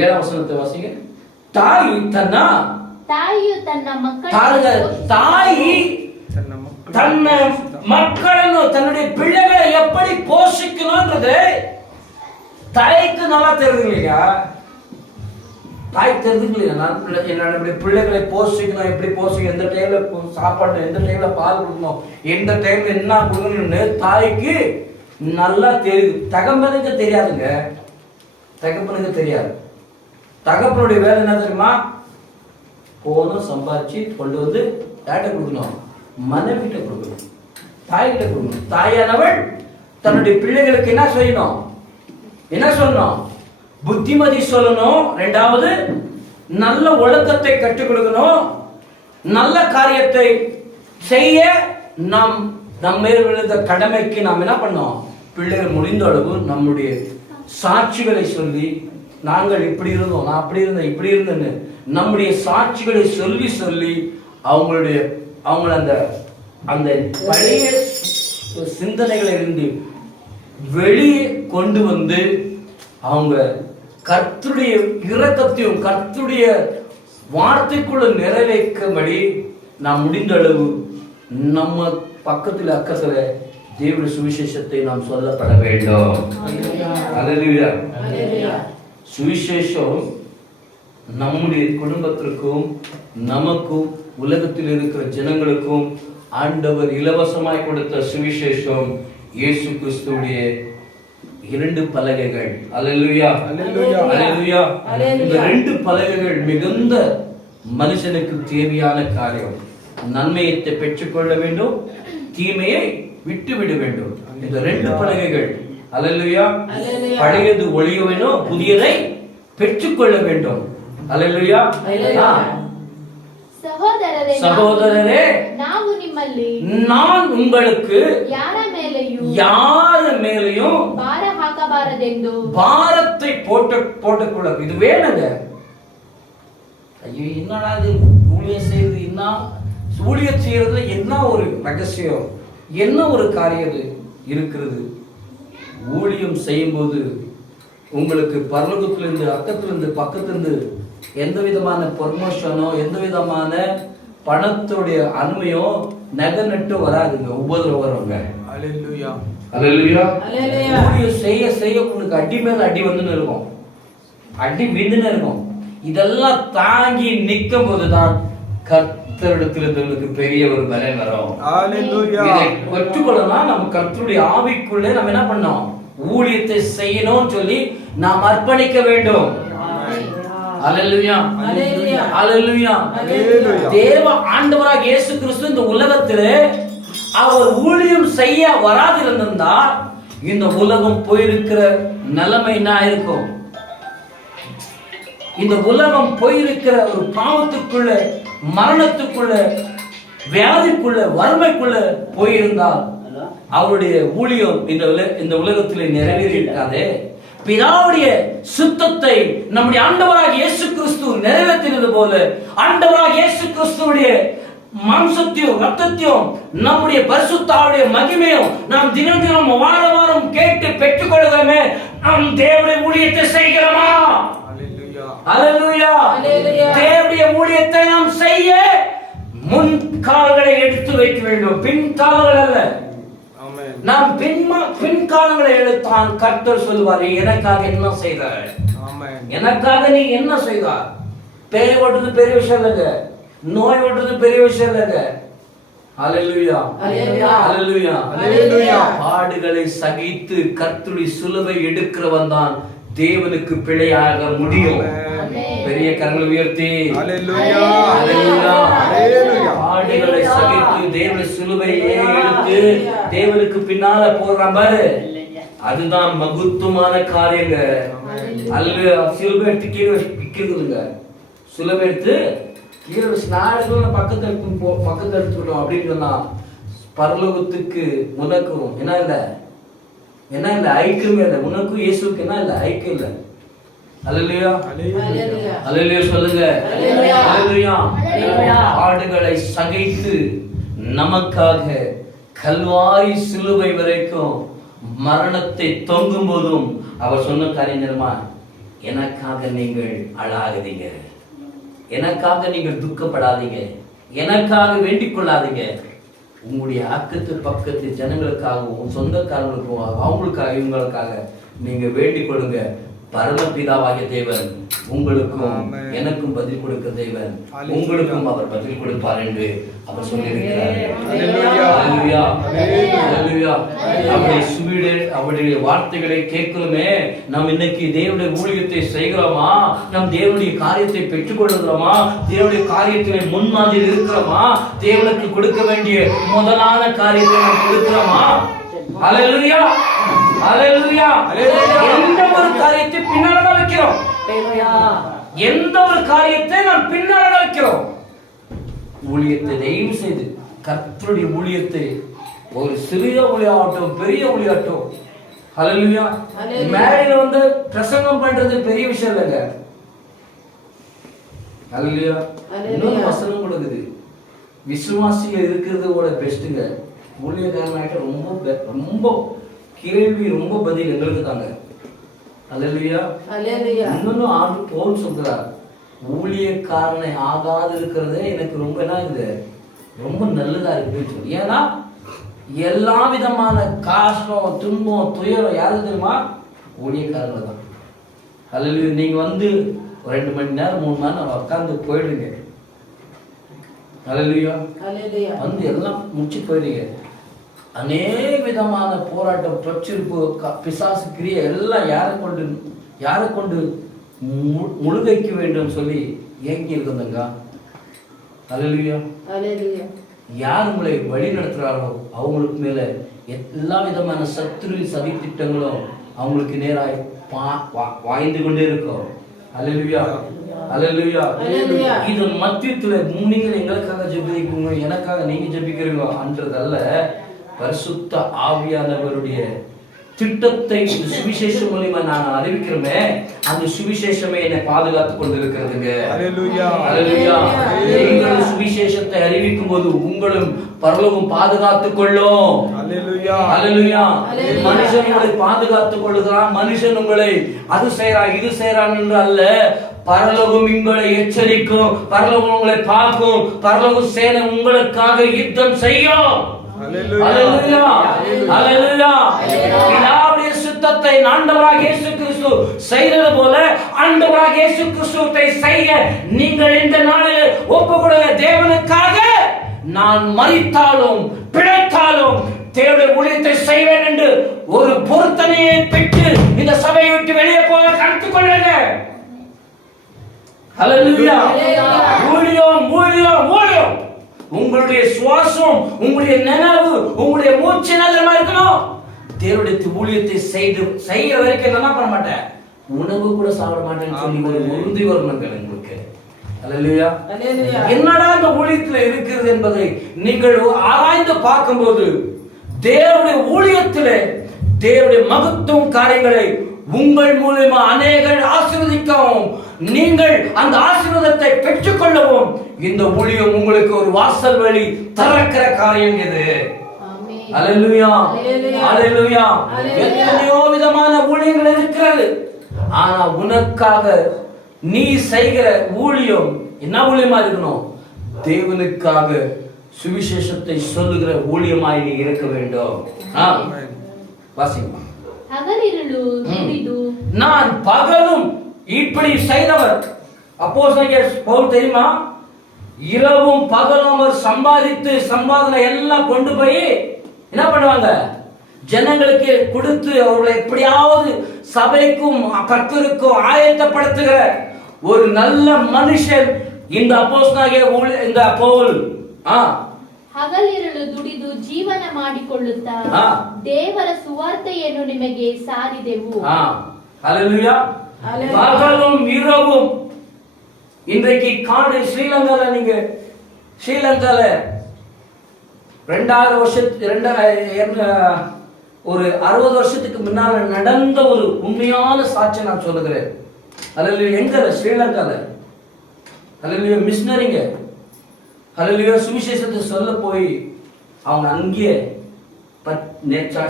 7ஆம் வசனத்தை வாசிங்க. தாய் ತಾಯಿಯು ತನ್ನ தாய் தன்ன மக்களನ್ನು தன்னுடைய பிள்ளைகளை எப்படி போஷிக்கணும்ன்றது தாய்க்கு நல்லா தெரியுது இல்லையா? தாய் தெரிஞ்சுக்க இல்லையா? நான் என்னுடைய பிள்ளைகளை போஷிக்கணும், எப்படி போஷிக்கணும், எந்த டைம்ல சாப்பாடு, எந்த டைம்ல பால் கொடுக்கணும், எந்த டைம்ல என்ன கொடுக்கணும்னு தாய்க்கு நல்லா தெரியுது. தகப்பனுக்கு தெரியாதுங்க, தகப்பனுக்கு தெரியாது. தகப்பனுடைய வேலை என்ன தெரியுமா? போனும் சம்பாதிச்சு கொண்டு வந்து யார்கிட்ட கொடுக்கணும்? மனைவிட்ட கொடுக்கணும், தாய்கிட்ட கொடுக்கணும். தாயானவள் தன்னுடைய பிள்ளைகளுக்கு என்ன செய்யணும்? என்ன சொல்லணும்? புத்திமதி சொல்லணும். இரண்டாவது நல்ல ஒழுக்கத்தை கற்றுக் கொடுக்கணும். நல்ல காரியத்தை செய்ய நாம் மேல் விழுந்த கடமைக்கு நாம் என்ன பண்ணோம்? பிள்ளைகள் முடிந்த அளவு நம்முடைய சாட்சிகளை சொல்லி, நாங்கள் இப்படி இருந்தோம், நான் அப்படி இருந்தேன், இப்படி இருந்தேன்னு நம்முடைய சாட்சிகளை சொல்லி சொல்லி அவங்கள அந்த பழைய சிந்தனைகளை இருந்து வெளியே கொண்டு வந்து அவங்க கர்த்தருடைய இரக்கத்தையும் கர்த்தருடைய வார்த்தைக்குள்ள நிறைவேற்றும்படி நாம் முடிந்த அளவு நம்ம பக்கத்தில் அக்கத்துல தேவனுடைய சுவிசேஷத்தை நாம் சொல்லப்பட வேண்டும். அல்லேலூயா. சுவிசேஷம் நம்முடைய குடும்பத்திற்கும் நமக்கும் உலகத்தில் இருக்கிற ஜனங்களுக்கும் ஆண்டவர் இலவசமாய் கொடுத்த சுவிசேஷம் இயேசு கிறிஸ்துவுடைய 2 பலகைகள். அல்லேலூயா அல்லேலூயா. இந்த 2 பலகைகள் மிகுந்த மனுஷனுக்கு தேவையான காரியம். நன்மையை பெற்றுக்கொள்ள வேண்டும், தீமையை விட்டுவிட வேண்டும். இந்த 2 பலகைகள். அல்லேலூயா. பழையது ஒழிய வேண்டும், புதியதை பெற்றுக்கொள்ள வேண்டும். அல்லேலூயா. சகோதரரே ನಾವು ನಿಮ್ಮಲ್ಲಿ நான் உங்களுக்கு யார மேலேயும் பார ಹಾಕಬಾರದೆಂದು பாரத்தை போட்டுக்கொள்ள. இது வேணுங்க. ஐயோ என்னடா இது ஊழியம் செய்யறது, என்ன ஊழியம் செய்யறதுல என்ன ஒரு ரகசியம், என்ன ஒரு காரியம் இருக்கிறது? ஊழியம் செய்யும் போது உங்களுக்கு பரலோகத்திலிருந்து அக்கத்திலிருந்து பக்கத்திலிருந்து எந்த விதமான ப்ரமோஷனோ எந்த விதமான பணத்துடைய அருமையோ நகை நட்டு வராதுங்க, உபதிரம் வருங்க. அல்லேலூயா அல்லேலூயா. ஊழியம் செய்ய செய்ய உங்களுக்கு அடி மேல அடி வந்துன்னு இருக்கும், அடி விந்துன்னு இருக்கும். இதெல்லாம் தாங்கி நிற்கும் போதுதான் கர்த்தரிடத்திலிருந்து பெரிய ஒரு பலன் வரும். இதை பெற்றுக்கொள்ளலாம். நம்ம கர்த்தருடைய ஆவிக்குள்ளே நம்ம என்ன பண்ணோம்? ஊழியத்தை செய்யணும்னு சொல்லி நாம் அர்ப்பணிக்க வேண்டும். அல்லேலூயா அல்லேலூயா. தேவ ஆண்டவராக இயேசு கிறிஸ்து இந்த உலகத்திலே அவர் ஊழியம் செய்ய வராதிருந்தால் இந்த உலகம் போயிருக்கிற நிலைமை என்ன இருக்கும்? இந்த உலகம் போயிருக்கிற ஒரு பாவத்துக்குள்ள, மரணத்துக்குள்ள, வியாதிக்குள்ள, வறுமைக்குள்ள போயிருந்தால் அவருடைய ஊழியம் இந்த உலகத்திலே நிறைவேறியிருக்காது. பிதாவுடைய சுத்தத்தை நம்முடைய ஆண்டவராக இயேசு கிறிஸ்து நிறைவேற்றினது போல ஆண்டவராக இயேசு கிறிஸ்துவுடைய மாம்சத்தையும் ரத்தத்தையும் நம்முடைய பரிசுத்தாவுடைய மகிமையும் நாம் தினம் தினம் வார வாரம் கேட்டு பெற்றுக் கொள்கிறோமே, நாம் தேவனுடைய ஊழியத்தை செய்கிறோமா? அல்லேலூயா. தேவனுடைய ஊழியத்தை நாம் செய்ய முன் கால்களை எடுத்து வைக்க வேண்டும், பின் கால்கள் அல்ல. நாம் பின் காலங்களை எடுத்தான் கர்த்தர் சொல்வார், எனக்காக என்ன செய்தார், எனக்காக நீ என்ன செய்தார்? பேய் ஓட்டுறது பெரிய விஷயம் இல்லைங்க, நோய் ஓட்டுறது பெரிய விஷயம் இல்லைங்க. ஹalleluya ஹalleluya ஹalleluya ஹalleluya. பாடுகளை சகித்து கர்த்தருடைய சிலுவை எடுக்கிறவன் தான் தேவனுக்கு பிழையாக முடியும். பெரிய கரங்களை உயர்த்தி ஹalleluya ஹalleluya ஹalleluya. பாடுகளை சகித்து தேவனுடைய சிலுவையை எடுத்து தேவனுக்கு பின்னால போறான் பாரு, அதுதான் மகத்துவமான காரியங்க. அல்ல சிலுவை எடுத்து கீழே விற்கிறதுங்க, சிலுவை எடுத்து கீழே நாடுகள் பக்கத்துல எடுத்துக்கிட்டோம் அப்படின்னு சொன்னா பரலோகத்துக்கு உனக்கும் என்ன இல்ல ஐக்கியமே இல்லை. உனக்கும் இயேசுக்கு என்ன இல்ல ஐக்கியம் இல்லை. அல்லேலூயா ஹalleluya அல்லேலூயா சொல்லுங்க. அல்லேலூயா பாடுகளை சகித்து நமக்காக கல்வாரி சிலுவை வரைக்கும் மரணத்தை தொங்கும் போதும் அவர் சொன்ன காரியமா, எனக்காக நீங்கள் அழாதீங்க, எனக்காக நீங்கள் துக்கப்படாதீங்க, எனக்காக வேண்டிக் கொள்ளாதீங்க, உங்களுடைய அக்கத்து பக்கத்து ஜனங்களுக்காகவும் சொந்தக்காரங்களுக்கும் அவங்களுக்காக இவங்களுக்காக நீங்க வேண்டிக் கொள்ளுங்க. பரமபிதாவாகிய தேவன் உங்களுக்கும் எனக்கும் பதில் கொடுக்க தேவன், உங்களுக்கும் அவர் பதில் கொடுப்பார் என்று அவர் சொல்லியிருக்கிறார். ஹalleluya ஹalleluya. அவருடைய வார்த்தைகளை கேட்கிறோமே, நாம் இன்னைக்கு தேவனுடைய ஊழியத்தை செய்கிறோமா, நாம் தேவனுடைய காரியத்தை பெற்றுக்கொள்கிறோமா, தேவனுடைய காரியத்திலே முன்மாதிரி இருக்கிறோமா, தேவனுக்கு கொடுக்க வேண்டிய முதலான காரியத்தை நாம் கொடுக்கிறோமா? ஹalleluya ஹalleluya. எந்த ஒரு காரியத்தை பின்னால வைக்கிறோம், எந்த ஒரு காரியத்தை நாம் பின்னால வைக்கிறோம். ஊழியத்தை தயவு செய்து கர்த்தருடைய ஊழியத்தை, ஒரு சிறிய ஊழியாகட்டும் பெரிய ஊழியாகட்டும், ஹalleluya, மேடையில வந்து பிரசங்கம் பண்றது பெரிய விஷயம் இல்லைங்க. ஹalleluya. இன்னொரு வசனம் கொடுக்குது, விசுவாசிகள் இருக்கிறதோட பெஸ்ட்டுங்க. ஊழியக்காரனாயிட்ட ரொம்ப கேள்வி ரொம்ப பதில் எங்களுக்கு தாங்க. ஹalleluya ஹalleluya. இன்னொன்னு ஆண்டு போல் சொல்றார், ஊழியக்காரனை ஆகாது இருக்கிறதே எனக்கு ரொம்ப என்ன இருக்குது, ரொம்ப நல்லதா இருக்குன்னு சொல்லி. ஏன்னா எல்லா விதமான காசம் துன்பம் துயரம் யாருக்கு தெரியுமா? ஊழியக்காரர்கள் தான். ஹalleluya. நீங்க வந்து 2 மணி நேரம் 3 மணி நேரம் உட்கார்ந்து போயிடுங்க, ஹalleluya ஹalleluya, வந்து எல்லாம் முடிச்சு போயிடுங்க. அநேக விதமான போராட்டம், பிரச்சரிப்பு, பிசாசு கிரியை எல்லாம் யாரை கொண்டு முழுகைக்க வேண்டும் சொல்லி ஏங்கி இருக்குதுங்க. ஹalleluya ஹalleluya. யார் உங்களை வழி நடத்துறாரோ அவங்களுக்கு மேல எல்லா விதமான சத்துரு சதி திட்டங்களும் அவங்களுக்கு நேராய் வாய்ந்து கொண்டே இருக்கும். ஹalleluya ஹalleluya ஹalleluya. இது மத்தியத்துல நீங்கள் எங்களுக்காக ஜெபிக்கிறீங்க, எனக்காக நீங்க ஜெபிக்கிறீங்க என்றதல்ல, பரிசுத்த ஆவியானவருடைய திட்டத்தை சுவிசேஷம் மூலமா நான் அறிவிக்கிறோமே, அந்த சுவிசேஷமே என்னை பாதுகாத்துக் கொண்டிருக்கிறதுங்க. ஹalleluya ஹalleluya. நீங்கள் சுவிசேஷத்தை அறிவிக்கும் போது உங்களும் பரலோகம் பாதுகாத்துக் கொள்ளும். ஹalleluya ஹalleluya. மனுஷன் உங்களை பாதுகாத்துக் கொள்ளுகிறான், மனுஷன் உங்களை அது செய்றான் இது செய்றான் என்று அல்ல, பரலோகம் உங்களை எச்சரிக்கும், பரலோகம் உங்களை பார்க்கும், பரலோக சேனை உங்களுக்காக யுத்தம் செய்யும். ஹalleluya ஹalleluya. பிதாவுடைய சித்தத்தை ஆண்டவராகிய இயேசு கிறிஸ்து செய்தது போல ஆண்டவராகிய இயேசு கிறிஸ்துவை செய்ய நீங்கள் இந்த நாளில் ஒப்புக்கொடுங்க. தேவனுக்காக நான் மரித்தாலும் பிழைத்தாலும் தேவனுடைய ஊழியத்தை செய்வேன் என்று ஒரு பொருத்தனையை பெற்று இந்த சபையை விட்டு வெளியே போக கருத்துக் கொள்ளுங்க. ஹalleluya. ஊழியம் ஊழியம் ஊழியம். உங்களுடைய சுவாசம், உங்களுடைய நினைவு, உங்களுடைய மூச்சு என்ன இருக்கணும்? தேவனுடைய ஊழியத்தை செய்ய வரைக்கும் என்ன பண்ண மாட்டேன், உணவு கூட சாப்பிட மாட்டேன்னு சொல்லி ஒரு உறுதி வரணுங்க உங்களுக்கு. ஹalleluya ஹalleluya. என்னடா இந்த ஊழியத்துல இருக்கிறது என்பதை நீங்கள் ஆராய்ந்து பார்க்கும்போது தேவனுடைய ஊழியத்திலே தேவனுடைய மகத்துவம் காரியங்களை உங்கள் மூலமா அநேகர் ஆசீர்வதிக்கவும் நீங்கள் அந்த ஆசீர்வாதத்தை பெற்றுக்கொள்ளவும் இந்த ஊழியம் உங்களுக்கு ஒரு வாசல் வழி திறக்கிற காரியம் இது. ஹalleluya ஹalleluya. எத்தனையோ விதமான ஊழியங்கள் இருக்கிறது, ஆனா உனக்காக நீ செய்கிற ஊழியம் என்ன ஊழியமா இருக்கணும்? தேவனுக்காக சுவிசேஷத்தை சொல்லுகிற ஊழியமாய் நீ இருக்க வேண்டும். வாசிங்க. நான் பகலும் இப்படி செய்தவர். அப்போஸ்தலர் பவுல் தெரியுமா? இரவும் பகலும் அவர் சம்பாதித்து சம்பாதனை எல்லாம் கொண்டு போய் என்ன பண்ணுவாங்க, ஜனங்களுக்கு கொடுத்து அவர்களை எப்படியாவது சபைக்கும் கர்த்தருக்கும் ஆயத்தப்படுத்துகிற ஒரு நல்ல மனுஷன் இந்த அப்போஸ்தலனாகிய இந்த பவுல். ಹಗಲಿರುಳು ದುಡಿದು ಜೀವನ ಮಾಡಿಕೊಳ್ಳುತ್ತಾ ದೇವರ ಸುವಾರ್ತೆಯನ್ನು ನಿಮಗೆ ಸಾರಿದೆವು. ஹல்லேலூயா. பகலும் இரவும். இன்றைக்கு காடு ஸ்ரீலங்கால, நீங்க ஸ்ரீலங்கால 2000 வருஷத்துக்கு ஒரு 60 வருஷத்துக்கு முன்னால நடந்த ஒரு உண்மையான சாட்சி நான் சொல்லுகிறேன். ஹல்லேலூயா. எங்க ஸ்ரீலங்கால ஹல்லேலூயா மிஷனரிங்க ஹல்லேலூயா சுவிசேஷத்தை சொல்ல போய் அவங்க அங்கேயே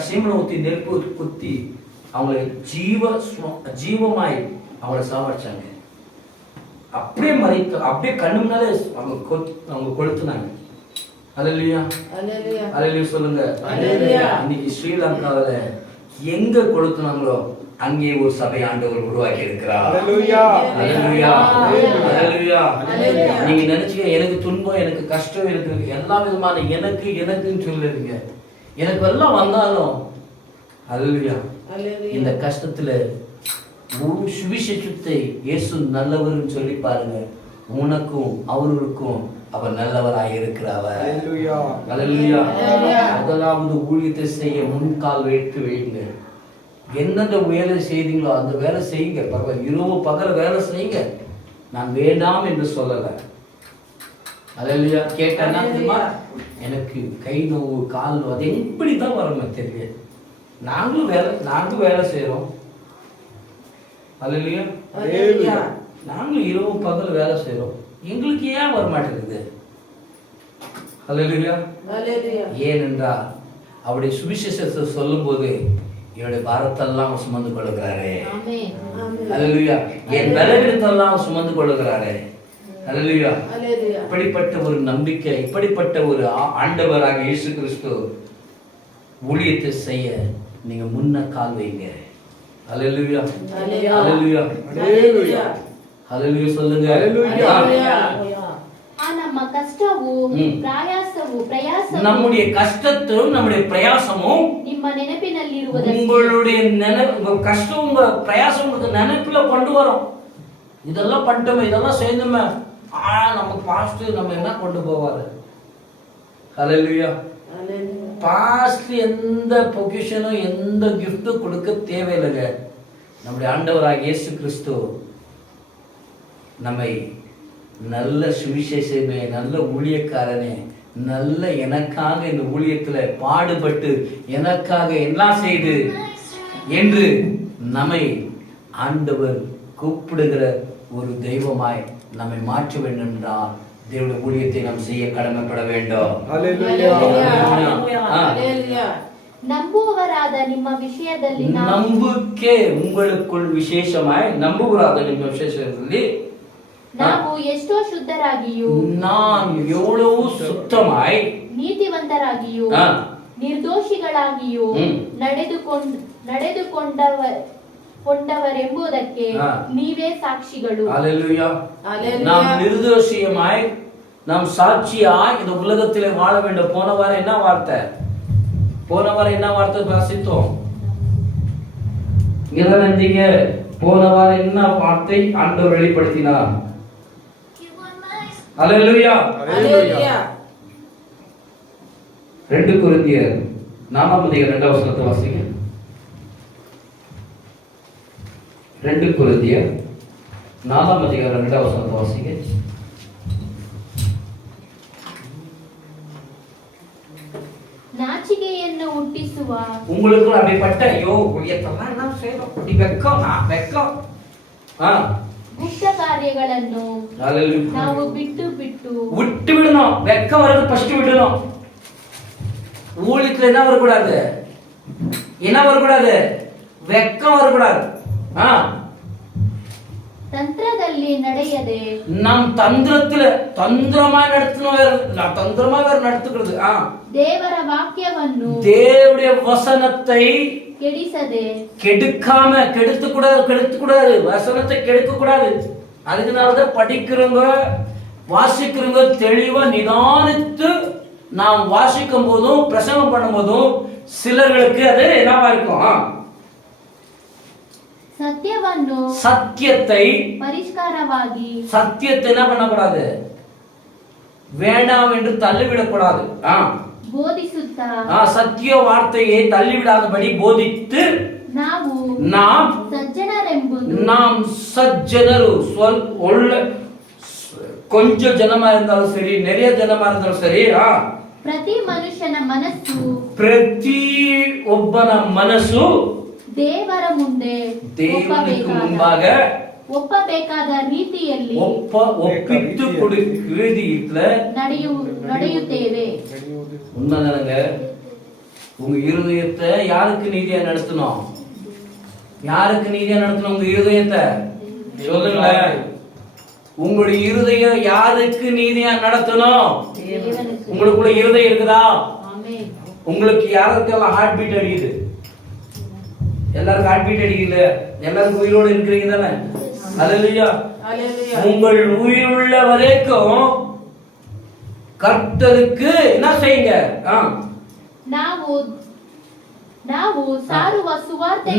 சீமனை ஊத்தி நெருப்பு குத்தி அவங்களை ஜீவமாய் அவங்களை சாவடிச்சாங்க. அப்படியே மறைத்து அப்படியே கண்ணு முன்னாலே அவங்க கொளுத்துனாங்க. ஹல்லேலூயா ஹல்லேலூயா சொல்லுங்க. இன்னைக்கு ஸ்ரீலங்காவில எங்க கொளுத்துனாங்களோ அங்கே ஒரு சபை ஆண்டவர் உருவாக்கி இருக்கிறார். ஹல்லேலூயா ஹல்லேலூயா ஹல்லேலூயா. நீங்க நினைச்சீங்க எனக்கு துன்பம், எனக்கு கஷ்டம், எனக்கு எல்லா விதமான எனக்குன்னு சொல்லுறீங்க. எனக்கு எல்லாம் வந்தாலும் ஹல்லேலூயா இந்த கஷ்டத்துல சுவிசேஷத்தை இயேசு நல்லவர்னு சொல்லி பாருங்க, உனக்கும் அவர்களுக்கும் அவர் நல்லவராக இருக்கிறவர். ஹல்லேலூயா. முதலாவது ஊழியத்தை செய்ய முன்கால் வைத்து வைங்க. எந்தெந்த வேலை செய்தீங்களோ அந்த வேலை செய்யுங்க. பரவாயில்ல, இரவு பகல் வேலை செய்யுங்க. நான் வேண்டாம் என்று சொல்லலை. ஹல்லேலூயா. கேட்டேன்னா எனக்கு கை நோவு கால் நோவு அது எப்படிதான் வருமே தெரியல. நாங்களும் வேலை செய்யறோம். ஹல்லேலூயா. நாங்களும் இரவு பகல் வேலை செய்யறோம். எங்களுக்கு ஏன் வர மாட்டேங்குது? ஹல்லேலூயா. ஏனென்றால் அவருடைய சுவிசேஷத்தை சொல்லும் போது என்னுடைய பாரத்தெல்லாம் சுமந்து கொள்ளுகிறாரே. ஹல்லேலூயா. என் பலவீனத்தெல்லாம் சுமந்து கொள்ளுகிறாரே. ஹல்லேலூயா. இப்படிப்பட்ட ஒரு நம்பிக்கை, இப்படிப்பட்ட ஒரு ஆண்டவராக இயேசு கிறிஸ்து ஊழியத்தை செய்ய நீங்க முன்ன கால் வைங்க. ஹல்லேலூயா ஹல்லேலூயா ஹல்லேலூயா சொல்லுங்க. ನಮ್ಮ ಕಷ್ಟವು ಪ್ರಯಾಸವು நம்முடைய கஷ்டத்தும் நம்முடைய பிரயாசமும் ನಿಮ್ಮ ನೆನಪಿನಲ್ಲಿರುವುದು. உங்களுடைய கஷ்டம் உங்க பிரயாசம் உங்களுக்கு நினைப்புல கொண்டு வரும். இதெல்லாம் பண்ணிட்டோமே, இதெல்லாம் செய்யணுமே, நமக்கு பாஸ்ட் நம்ம என்ன கொண்டு போவாரு? ஹல்லேலூயா. பாஸ்ட் எந்த பொசிஷனும் எந்த கிஃப்டும் கொடுக்க தேவையில்லைங்க. நம்முடைய ஆண்டவராக இயேசு கிறிஸ்து நம்மை நல்ல சுவிசேஷமே, நல்ல ஊழியக்காரனே, நல்ல எனக்காக இந்த ஊழியத்துல பாடுபட்டு எனக்காக எல்லாம் செய்து என்று நம்மை ஆண்டவர் கூப்பிடுகிற ஒரு தெய்வமாய் நம்மை மாற்ற வேண்டும் என்றால் தேவனுடைய ஊழியத்தை நாம் செய்ய கடமைப்பட வேண்டும். ನಂಬುವವರಾದ ನಿಮ್ಮ ವಿಷಯದಲ್ಲಿ ನಂಬಿಕೆ ಉங்களுக்குள் ವಿಶೇಷமாய் ನಂಬುವರಾದ ನಿಮ್ಮ ವಿಶೇಷದಲ್ಲಿ ನಾವು ಎಷ್ಟೋ ಶುದ್ಧರಾಗಿಯೂ நான் எவ்வளவு சுத்தமாய் ನೀತಿವಂತರಾಗಿಯೂ ನಿರ್ದೋಷಿಗಳಾಗಿಯೂ ನಡೆದುಕೊಂಡವರೆಂಬುದಕ್ಕೆ ನೀವೇ ಸಾಕ್ಷಿಗಳು. ஹல்லேலூயா. நாம் நிர்தோஷியமாய் நாம் சாட்சியாய் இந்த உலகத்திலே வாழ வேண்டும். போன வாரம் என்ன வார்த்தை வாசித்தோம்? இங்க போன வாரம் என்ன வார்த்தை ஆண்டவர் வெளிப்படுத்தினார்? ஹல்லேலூயா ஹல்லேலூயா. 2 கொரிந்தியர் 4:2 வாசிங்க. 2 கொரிந்தியர் 4:2 வாசிங்க. நாச்சிகைಯನ್ನು ಹುಟ್ಟಿಸುವ உங்களுக்கு அப்படிப்பட்ட ஊழியத்தெல்லாம் என்ன செய்யணும்? அப்படி வெக்கம் ಗುಪ್ತ ಕಾರ್ಯಗಳನ್ನು ನಾವು விட்டு விடணும். வெக்கம் வரது ஃபர்ஸ்ட் விடணும். ஊழியத்துல என்ன வரக்கூடாது? வெக்கம் வரக்கூடாது. ತಂತ್ರದಲ್ಲಿ ನಡೆಯದೆ நாம் தந்திரமா நடத்துகிறது. ದೇವರ ವಾಕ್ಯವನ್ನು தேவனுடைய வசனத்தை கெடுக்க கூடாது. வசனத்தை கெடுக்க கூடாது. அதுக்குனாலதான் படிக்கிறவங்க வாசிக்கிறவங்க தெளிவா நிதானித்து நாம் வாசிக்கும் போதும் பிரசங்கம் பண்ணும் போதும் சிலர்களுக்கு அது என்னவா இருக்கும்? சத்தியத்தை என்ன பண்ணக்கூடாது? வேண்டாம் என்று தள்ளிவிடக்கூடாது. சத்திய வார்த்தையை தள்ளிவிடாதபடி போதித்து நாம் ಸಜ್ಜನರು கொஞ்சம் ஜனமா இருந்தாலும் சரி, நிறைய ஜனமா இருந்தாலும் சரி, ಪ್ರತಿ ಮನುಷ್ಯನ ಮನಸ್ಸು ಪ್ರತಿ ಒಬ್ಬನ ಮನಸ್ಸು ದೇವರ ಮುಂದೆ ಮುಂಭಾಗ ಒಪ್ಪಬೇಕಾದ ರೀತಿಯಲ್ಲಿ ಒಪ್ಪಿಟ್ಟು ನಡೆಯುತ್ತೇವೆ. உண்மைதானங்க? உங்க இருதயத்தை யாருக்கு நீதியா நடத்தணும்? யாருக்கு நீதியா நடத்தணும் உங்க இருதயத்தை? சொல்லுங்களேன். உங்களுடைய இருதயம் யாருக்கு நீதியா நடத்தணும்? உங்களுக்குள்ள இருதயம் இருக்குதா? உங்களுக்கு யாருக்கெல்லாம் ஹார்ட் பீட் அடிக்குது? எல்லாருக்கும் ஹார்ட் பீட் அடிக்குது. எல்லாருக்கும் உயிரோடு இருக்கிறீங்க தானே? அல்லேலூயா. உங்கள் உயிருள்ள வரைக்கும் கர்த்தருக்கு என்ன செய்யுங்க?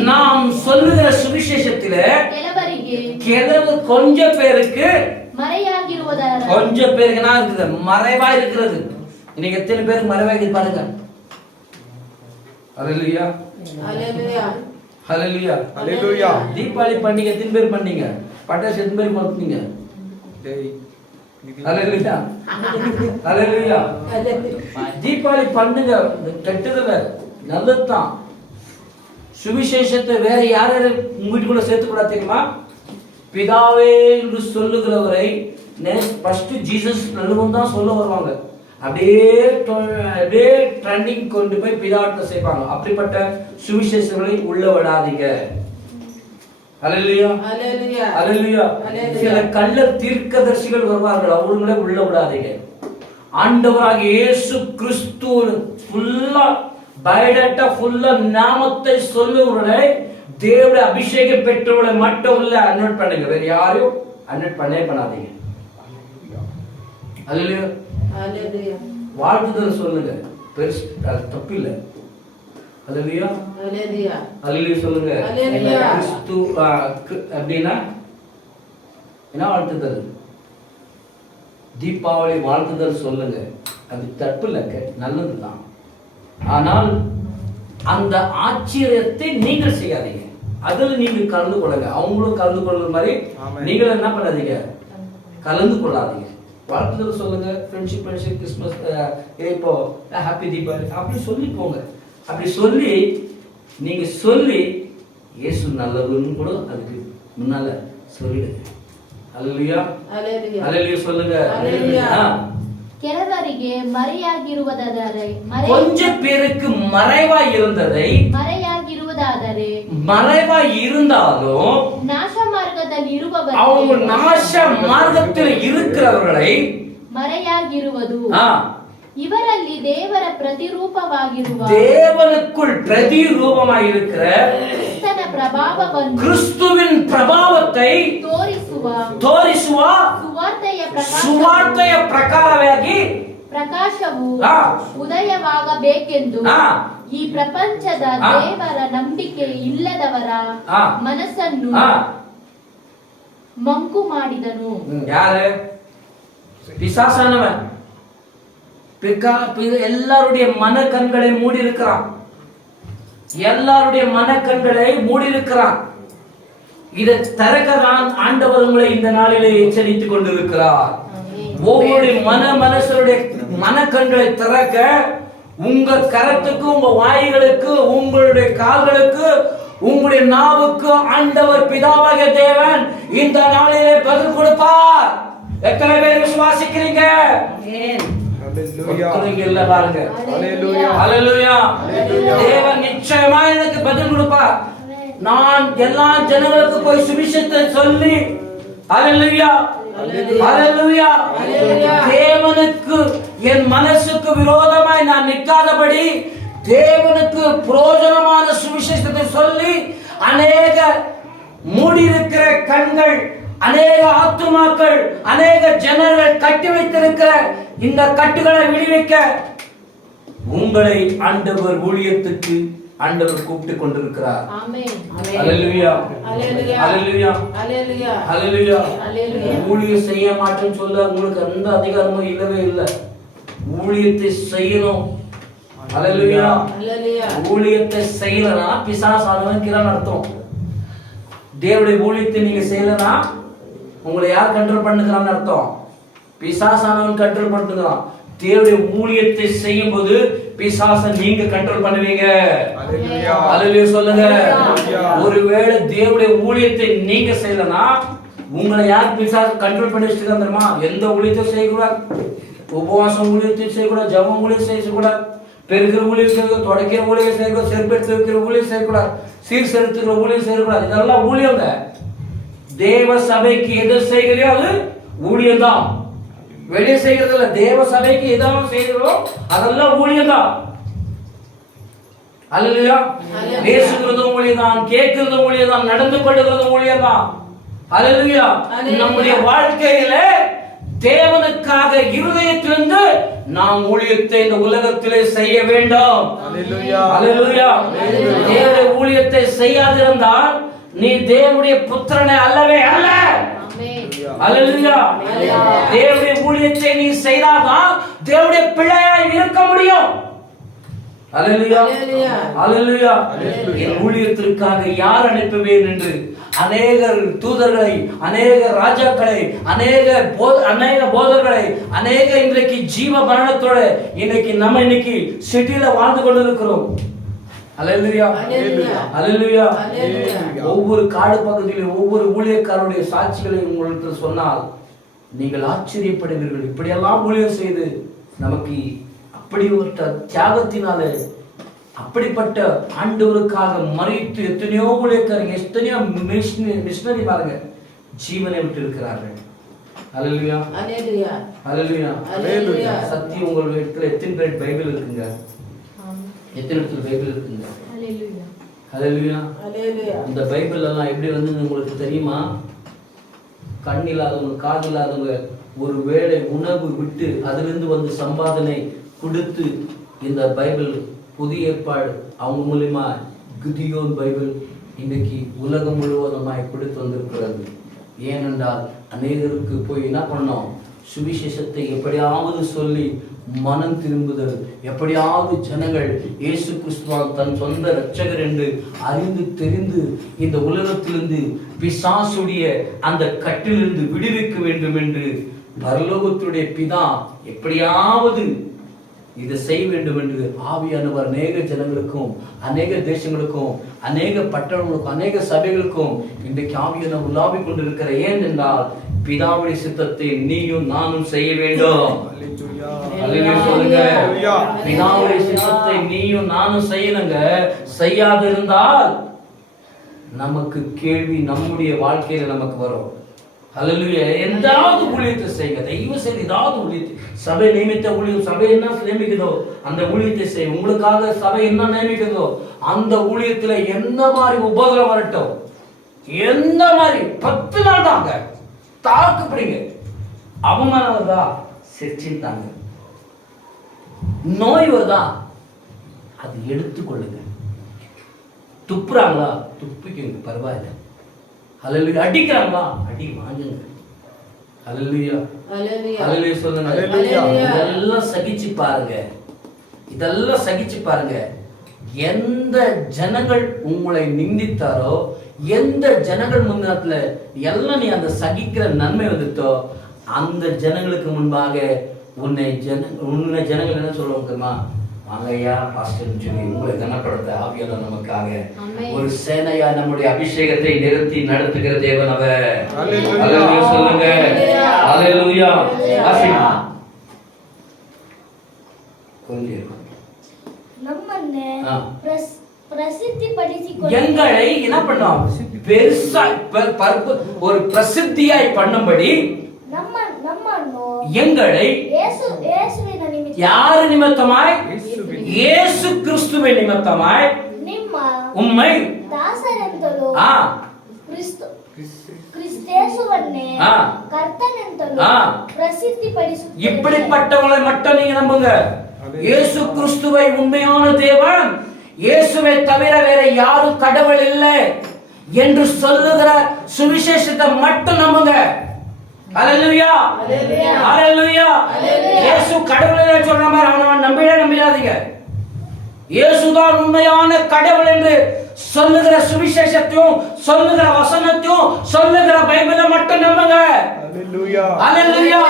நாம் சொல்லுகிற சுவிசேஷத்திலே கொஞ்சம் பேருக்கு கொஞ்சம் பேருக்கு என்ன இருக்குது? மறைவா இருக்கிறது. இன்னைக்கு எத்தனை பேருக்கு மறைவா இருக்குது பாருங்க. ஹல்லேலூயா, ஹல்லேலூயா, ஹல்லேலூயா. தீபாவளி பண்டிகை எத்தனை பேர் பண்ணீங்க? பட்டாசு எத்தனை பேர் கொளுத்துனீங்க? ஹல்லேலூயா, ஹல்லேலூயா. தீபாவளி பண்டிகை கெட்டதில்லை, நல்லதுதான். சுவிசேஷத்தை வேற யாரும் உங்க வீட்டுக்குள்ள சேர்த்துக்கூடாது தெரியுமா? பிதாவே என்று சொல்லுகிறவரை ஃபர்ஸ்ட் ஜீசஸ் நல்லவன் தான் சொல்ல வருவாங்க. அப்படியே ட்ரெண்டிங் கொண்டு போய் பிதாட்ட சேர்ப்பாங்க. அப்படிப்பட்ட சுவிசேஷங்களை உள்ள விடாதீங்க. அல்லேலூயா, அல்லேலூயா. சில கள்ள தீர்க்கதரிசிகள் வருவார்கள், அவங்களே உள்ள விடாதீங்க. ஆண்டவராக இயேசு கிறிஸ்து ஃபுல்லா பைடட்டா ஃபுல்லா நாமத்தை சொல்லுவவர்களை, தேவனுடைய அபிஷேகம் பெற்றவர்களை மட்டும் உள்ள அன்வைட் பண்ணுங்க. வேற யாரையும் அன்வைட் பண்ணாதீங்க. அல்லேலூயா, அல்லேலூயா. வாழ்த்துதல் சொல்லுங்க, பெருசு அது தப்பு இல்லை. அல்லேலூயா, அல்லேலூயா, அல்லேலூயா சொல்லுங்க. கிறிஸ்து அப்படின்னா என்ன வாழ்த்துதல்? தீபாவளி வாழ்த்துதல் சொல்லுங்க, அது தப்பு இல்லை, நல்லதுதான். ஆனால் அந்த ஆச்சரியத்தை நீங்கள் செய்யாதீங்க. அதுல நீங்க கலந்து கொள்ளுங்க. அவங்களும் கலந்து கொள்ளுற மாதிரி நீங்களும் என்ன பண்ணாதீங்க? கலந்து கொள்ளாதீங்க. வாழ்த்துதல் சொல்லுங்க. ஃப்ரெண்ட்ஷிப் கிறிஸ்மஸ் இப்போ ஹாப்பி தீபாவளி அப்படி சொல்லி போங்க. அப்படி சொல்லி நீங்க சொல்லி இயேசு நல்லவர்னு கூட அதுக்கு முன்னால சொல்லிடுங்க. அல்லேலூயா, அல்லேலூயா சொல்லுங்க. ಕೆಲವರಿಗೆ ಮರೆಯಾಗಿರುವುದಾದರೆ, கொஞ்சம் பேருக்கு மறைவாய் இருந்தாலும் ನಾಶ ಮಾರ್ಗದಲ್ಲಿ ಇರುವವರು, அவங்க நாச மார்க்கத்தில் இருக்கிறவர்களை மறைಯಾಗಿರುವುದು ಇವರಲ್ಲಿ ದೇವರ ಪ್ರತಿರೂಪವಾಗಿರುವ, தேவனுக்குள் பிரதிரூபமாயிருக்கிற கிறிஸ்துவின் பிரபாவத்தை ತೋರಿಸುವ ಸುವಾರ್ತೆಯ ಪ್ರಕಾರವಾಗಿ ಪ್ರಕಾಶವು ಉದಯವಾಗಬೇಕೆಂದು ಈ ಪ್ರಪಂಚದ ದೇವರ ನಂಬಿಕೆ ಇಲ್ಲದವರ ಮನಸ್ಸನ್ನು ಮಂಕು ಮಾಡಿದನು. யாரு? பிசாசானவன். எல்லாருடைய மனக்கண்களை மூடி இருக்கிறான். எல்லாருடைய மனக்கண்களை மூடி இருக்கிறான். இதை திறக்கதான் ஆண்டவர் உங்களை இந்த நாளிலே எச்சரித்துக் கொண்டிருக்கிறார். ஒவ்வொரு மனசுடைய மனக்கண்களை திறக்க, உங்க கரத்துக்கு, உங்க வாய்களுக்கு, உங்களுடைய கால்களுக்கு, உங்களுடைய நாவுக்கு ஆண்டவர் பிதாவாகிய தேவன் இந்த நாளிலே பதில் கொடுப்பார். எத்தனை பேர் விசுவாசிக்கிறீங்க? பாருங்க. அல்லேலூயா. தேவன் நிச்சயமா எனக்கு பதில் கொடுப்பார். நான் எல்லா ஜனங்களுக்கு போய் சுவிசேஷத்தை சொல்லி, அல்லேலூயா, அல்லேலூயா, தேவனுக்கு என் மனசுக்கு விரோதமாய் நான் நிற்காதபடி தேவனுக்கு பிரயோஜனமான சுவிசேஷத்தை சொல்லி அநேக மூடியிருக்கிற கண்கள் அநேக ஆத்துமாக்கள், அநேக ஜனங்கள் கட்டி வைத்திருக்கிற இந்த கட்டுகளை விடுவிக்க உங்களை ஆண்டவர் ஊழியத்துக்கு ஆண்டவர் கூப்பிட்டு கொண்டிருக்கிறார். ஆமென். அல்லேலூயா, அல்லேலூயா, அல்லேலூயா, அல்லேலூயா, அல்லேலூயா. அல்லேலூயா. ஊழியம் செய்ய மாட்டேன்னு சொல்ல உங்களுக்கு எந்த அதிகாரமும் இல்லவே இல்லை. ஊழியத்தை செய்யணும். அல்லேலூயா, அல்லேலூயா. ஊழியத்தை செய்யலனா பிசாசானவன் கிரான் அர்த்தம். தேவனுடைய ஊழியத்தை நீங்க செய்யலனா உங்களை யார் கண்ட்ரோல் பண்ணுகிறான்னு அர்த்தம். பிசாசானவன் கண்ட்ரோல் பண்ணுகிறான். தேவனுடைய ஊழியத்தை செய்யும் போது பிசாசை நீங்க கண்ட்ரோல் பண்ணுவீங்க. அல்லேலூயா, அல்லேலூயா சொல்லுங்க. அல்லேலூயா. ஒருவேளை தேவனுடைய ஊழியத்தை நீங்க செய்யலனா உங்களை யார் பிசாசு கண்ட்ரோல் பண்ணி வச்சிருக்காங்க தெரியுமா? எந்த ஊழியத்தையும் செய்யக்கூடாது, உபவாசம் ஊழியத்தையும் செய்யக்கூடாது, ஜெபம் ஊழியம் செய்யக்கூடாது, பெருகிற ஊழியம் செய்யக்கூடாது, தொடக்கிற ஊழியம் செய்யக்கூடாது, செருப்பெடுத்து வைக்கிற ஊழியம் செய்யக்கூடாது, சீர் செலுத்துகிற ஊழியம் செய்யக்கூடாது. இதெல்லாம் ஊழியங்க. தேவ சபைக்கு எது செய்கிறியோ அது ஊழியம் தான். வெளியே செய்கிறது இல்ல. தேவ சபைக்கு எதாவது செய்கிறோம் அதெல்லாம் ஊழியம் தான். அல்லேலூயா. பேசுகிறதும் ஊழியம் தான், கேட்கிறதும் ஊழியம் தான், நடந்து கொள்ளுகிறதும் ஊழியம் தான். அல்லேலூயா. நம்முடைய வாழ்க்கையில தேவனுக்காக இருதயத்திலிருந்து நாம் ஊழியத்தை இந்த உலகத்திலே செய்ய வேண்டும். அல்லேலூயா, அல்லேலூயா. தேவனுடைய ஊழியத்தை செய்யாதிருந்தால் நீ தேவனுடைய புத்திரனே அல்லவே அல்ல. ஆமென். அல்லேலூயா. தேவனுடைய ஊழியத்தை நீ செய்தாதான் தேவனுடைய பிள்ளையாய் இருக்க முடியும். அல்லேலூயா, அல்லேலூயா. என் ஊழியத்திற்காக யார் அனுப்புவேன் என்று அநேக தூதர்களை, அநேக ராஜாக்களை, அநேக போதர்களை, அநேக இன்றைக்கு ஜீவ மரணத்தோட இன்னைக்கு சிட்டியில வாழ்ந்து கொண்டிருக்கிறோம். அல்லேலூயா, அல்லேலூயா. ஒவ்வொரு காடு பகுதியிலும் ஒவ்வொரு ஊழியக்காரருடைய சாட்சிகளை உங்களுக்கு சொன்னால் நீங்கள் ஆச்சரியப்படுவீர்கள். இப்படியெல்லாம் ஊழியம் செய்து நமக்கு அப்படிப்பட்ட தியாகத்தினாலே, அப்படிப்பட்ட ஆண்டவருக்காக மறித்து எத்தனையோ ஊழியக்காரங்க, எத்தனையோ மிஷனரி பாருங்க ஜீவனை விட்டு இருக்கிறார்கள். அல்லேலூயா, அல்லேலூயா, அல்லேலூயா, அல்லேலூயா. சத்தியம் உங்கள் இடத்துல எத்தனை பேர் பைபிள் இருக்குங்க? எத்தனை இடத்துல பைபிள் இருக்குங்க? அல்லேலூயா, அல்லேலூயா. அல்லேலூயா. இந்த பைபிள் எல்லாம் எப்படி வந்து உங்களுக்கு தெரியுமா? கண் இல்லாதவங்க, காது இல்லாதவங்க ஒரு வேளை உணவு விட்டு அதிலிருந்து வந்து சம்பாதனை கொடுத்து இந்த பைபிள் புதிய ஏற்பாடு அவங்க மூலியமா கிதியோன் பைபிள் இன்னைக்கு உலகம் முழுவதுமாய் கொடுத்து வந்திருக்கிறது. ஏனென்றால் அநேகருக்கு போய் என்ன பண்ணோம்? சுவிசேஷத்தை எப்படியாவது சொல்லி மனம் திரும்புதல், எப்படியாவது ஜனங்கள் இயேசு கிறிஸ்துவால் தன் சொந்த இரட்சகர் என்று அறிந்து தெரிந்து இந்த உலகத்திலிருந்து பிசாசுடைய அந்த கட்டிலிருந்து விடுவிக்க வேண்டும் என்று பரலோகத்துடைய பிதா எப்படியாவது இதை செய்ய வேண்டும் என்று ஆவியானவர் அநேக ஜனங்களுக்கும், அநேக தேசங்களுக்கும், அநேக பட்டணங்களுக்கும், அநேக சபைகளுக்கும் இன்றைக்கு ஆவியானவர் உலாவிக் கொண்டிருக்கிற. ஏன் என்றால் பிதாவுடைய சித்தத்தை நீயும் நானும் செய்ய வேண்டும். அல்லேலூயா சொல்லுங்க. பிதாவுடைய சித்தத்தை நீயும் நானும் செய்யணுங்க. செய்யாதிருந்தால் நமக்கு கேள்வி நம்முடைய வாழ்க்கையில நமக்கு வரும். அல்லேலூயா. எந்தாவது ஊழியத்தை செய்யுங்க. தயவு செய்து ஏதாவது ஊழியத்தை, சபை நியமித்த ஊழியம், சபை என்ன நியமிக்குதோ அந்த ஊழியத்தை செய்ய. உங்களுக்காக சபை என்ன நியமிக்குதோ அந்த ஊழியத்துல என்ன மாதிரி உபதிரம் வரட்டும், எந்த மாதிரி 10 நாள் தாங்க, தாக்குப்பிடிங்க. அவமானம் வருதா சிரிச்சுட்டாங்க, நோய் வருதா அது எடுத்துக்கொள்ளுங்க, துப்புறாங்களா துப்பிக்குங்க, பரவாயில்ல. அல்லேலூயா. அடிக்கிறாங்களா அடி வாங்குங்க. அல்லேலூயா, அல்லேலூயா சொல்லுங்க. இதெல்லாம் சகிச்சு பாருங்க, இதெல்லாம் சகிச்சு பாருங்க. எந்த ஜனங்கள் உங்களை நிந்தித்தாரோ, எந்த ஜனங்கள் முன்னத்துல எல்லாம் நீ அந்த சகிக்கிற நன்மை வந்துட்டோ, அந்த ஜனங்களுக்கு முன்பாக உன்னை ஜனங்கள் என்ன சொல்லுவாங்கம்மா? வாங்கய்யா பாஸ்டர் சொல்லி உங்களை கனப்படுத்த ஆவியானவர் நமக்காக ஒரு சேனையா நம்முடைய அபிஷேகத்தை நிறுத்தி நடத்துகிற தேவன் அவர். அல்லேலூயா சொல்லுங்க. அல்லேலூயா. எங்களை என்ன பண்ணோம்? பெருசா ஒரு பிரசித்தியாய் பண்ணும்படி எங்களை யாரு நிமித்தமாய்? இயேசு கிறிஸ்துவின் நிமித்தமாய் உம்மை ಕ್ರಿಸ್ತೇಸುವನ್ನೇ ಆ. ಕರ್ತನೆಂತಲೂ ಆ. ಪ್ರಸಿದ್ಧಿಪಡಿಸುತ್ತೇನೆ. இப்படிப்பட்டவங்களை மட்டும் நீங்க நம்புங்க. இயேசு கிறிஸ்துவை உண்மையான தேவன், இயேசுவை தவிர வேற யாரும் கடவுள் இல்லை என்று சொல்லுகிற சுவிசேஷத்தை மட்டும் நம்புங்க. ஹalleluya, ஹalleluya. இயேசு கடவுளை சொல்ற மாதிரி அவன் நம்பிடாதீங்க. இயேசுதான் உண்மையான கடவுள் என்று சொல்லுகிற சுவிசேஷத்தையும் சொல்லுகிற வசனத்தையும் சொல்லுகிற பைபிளை மட்டும் நம்புங்க. Hallelujah. ஹalleluya.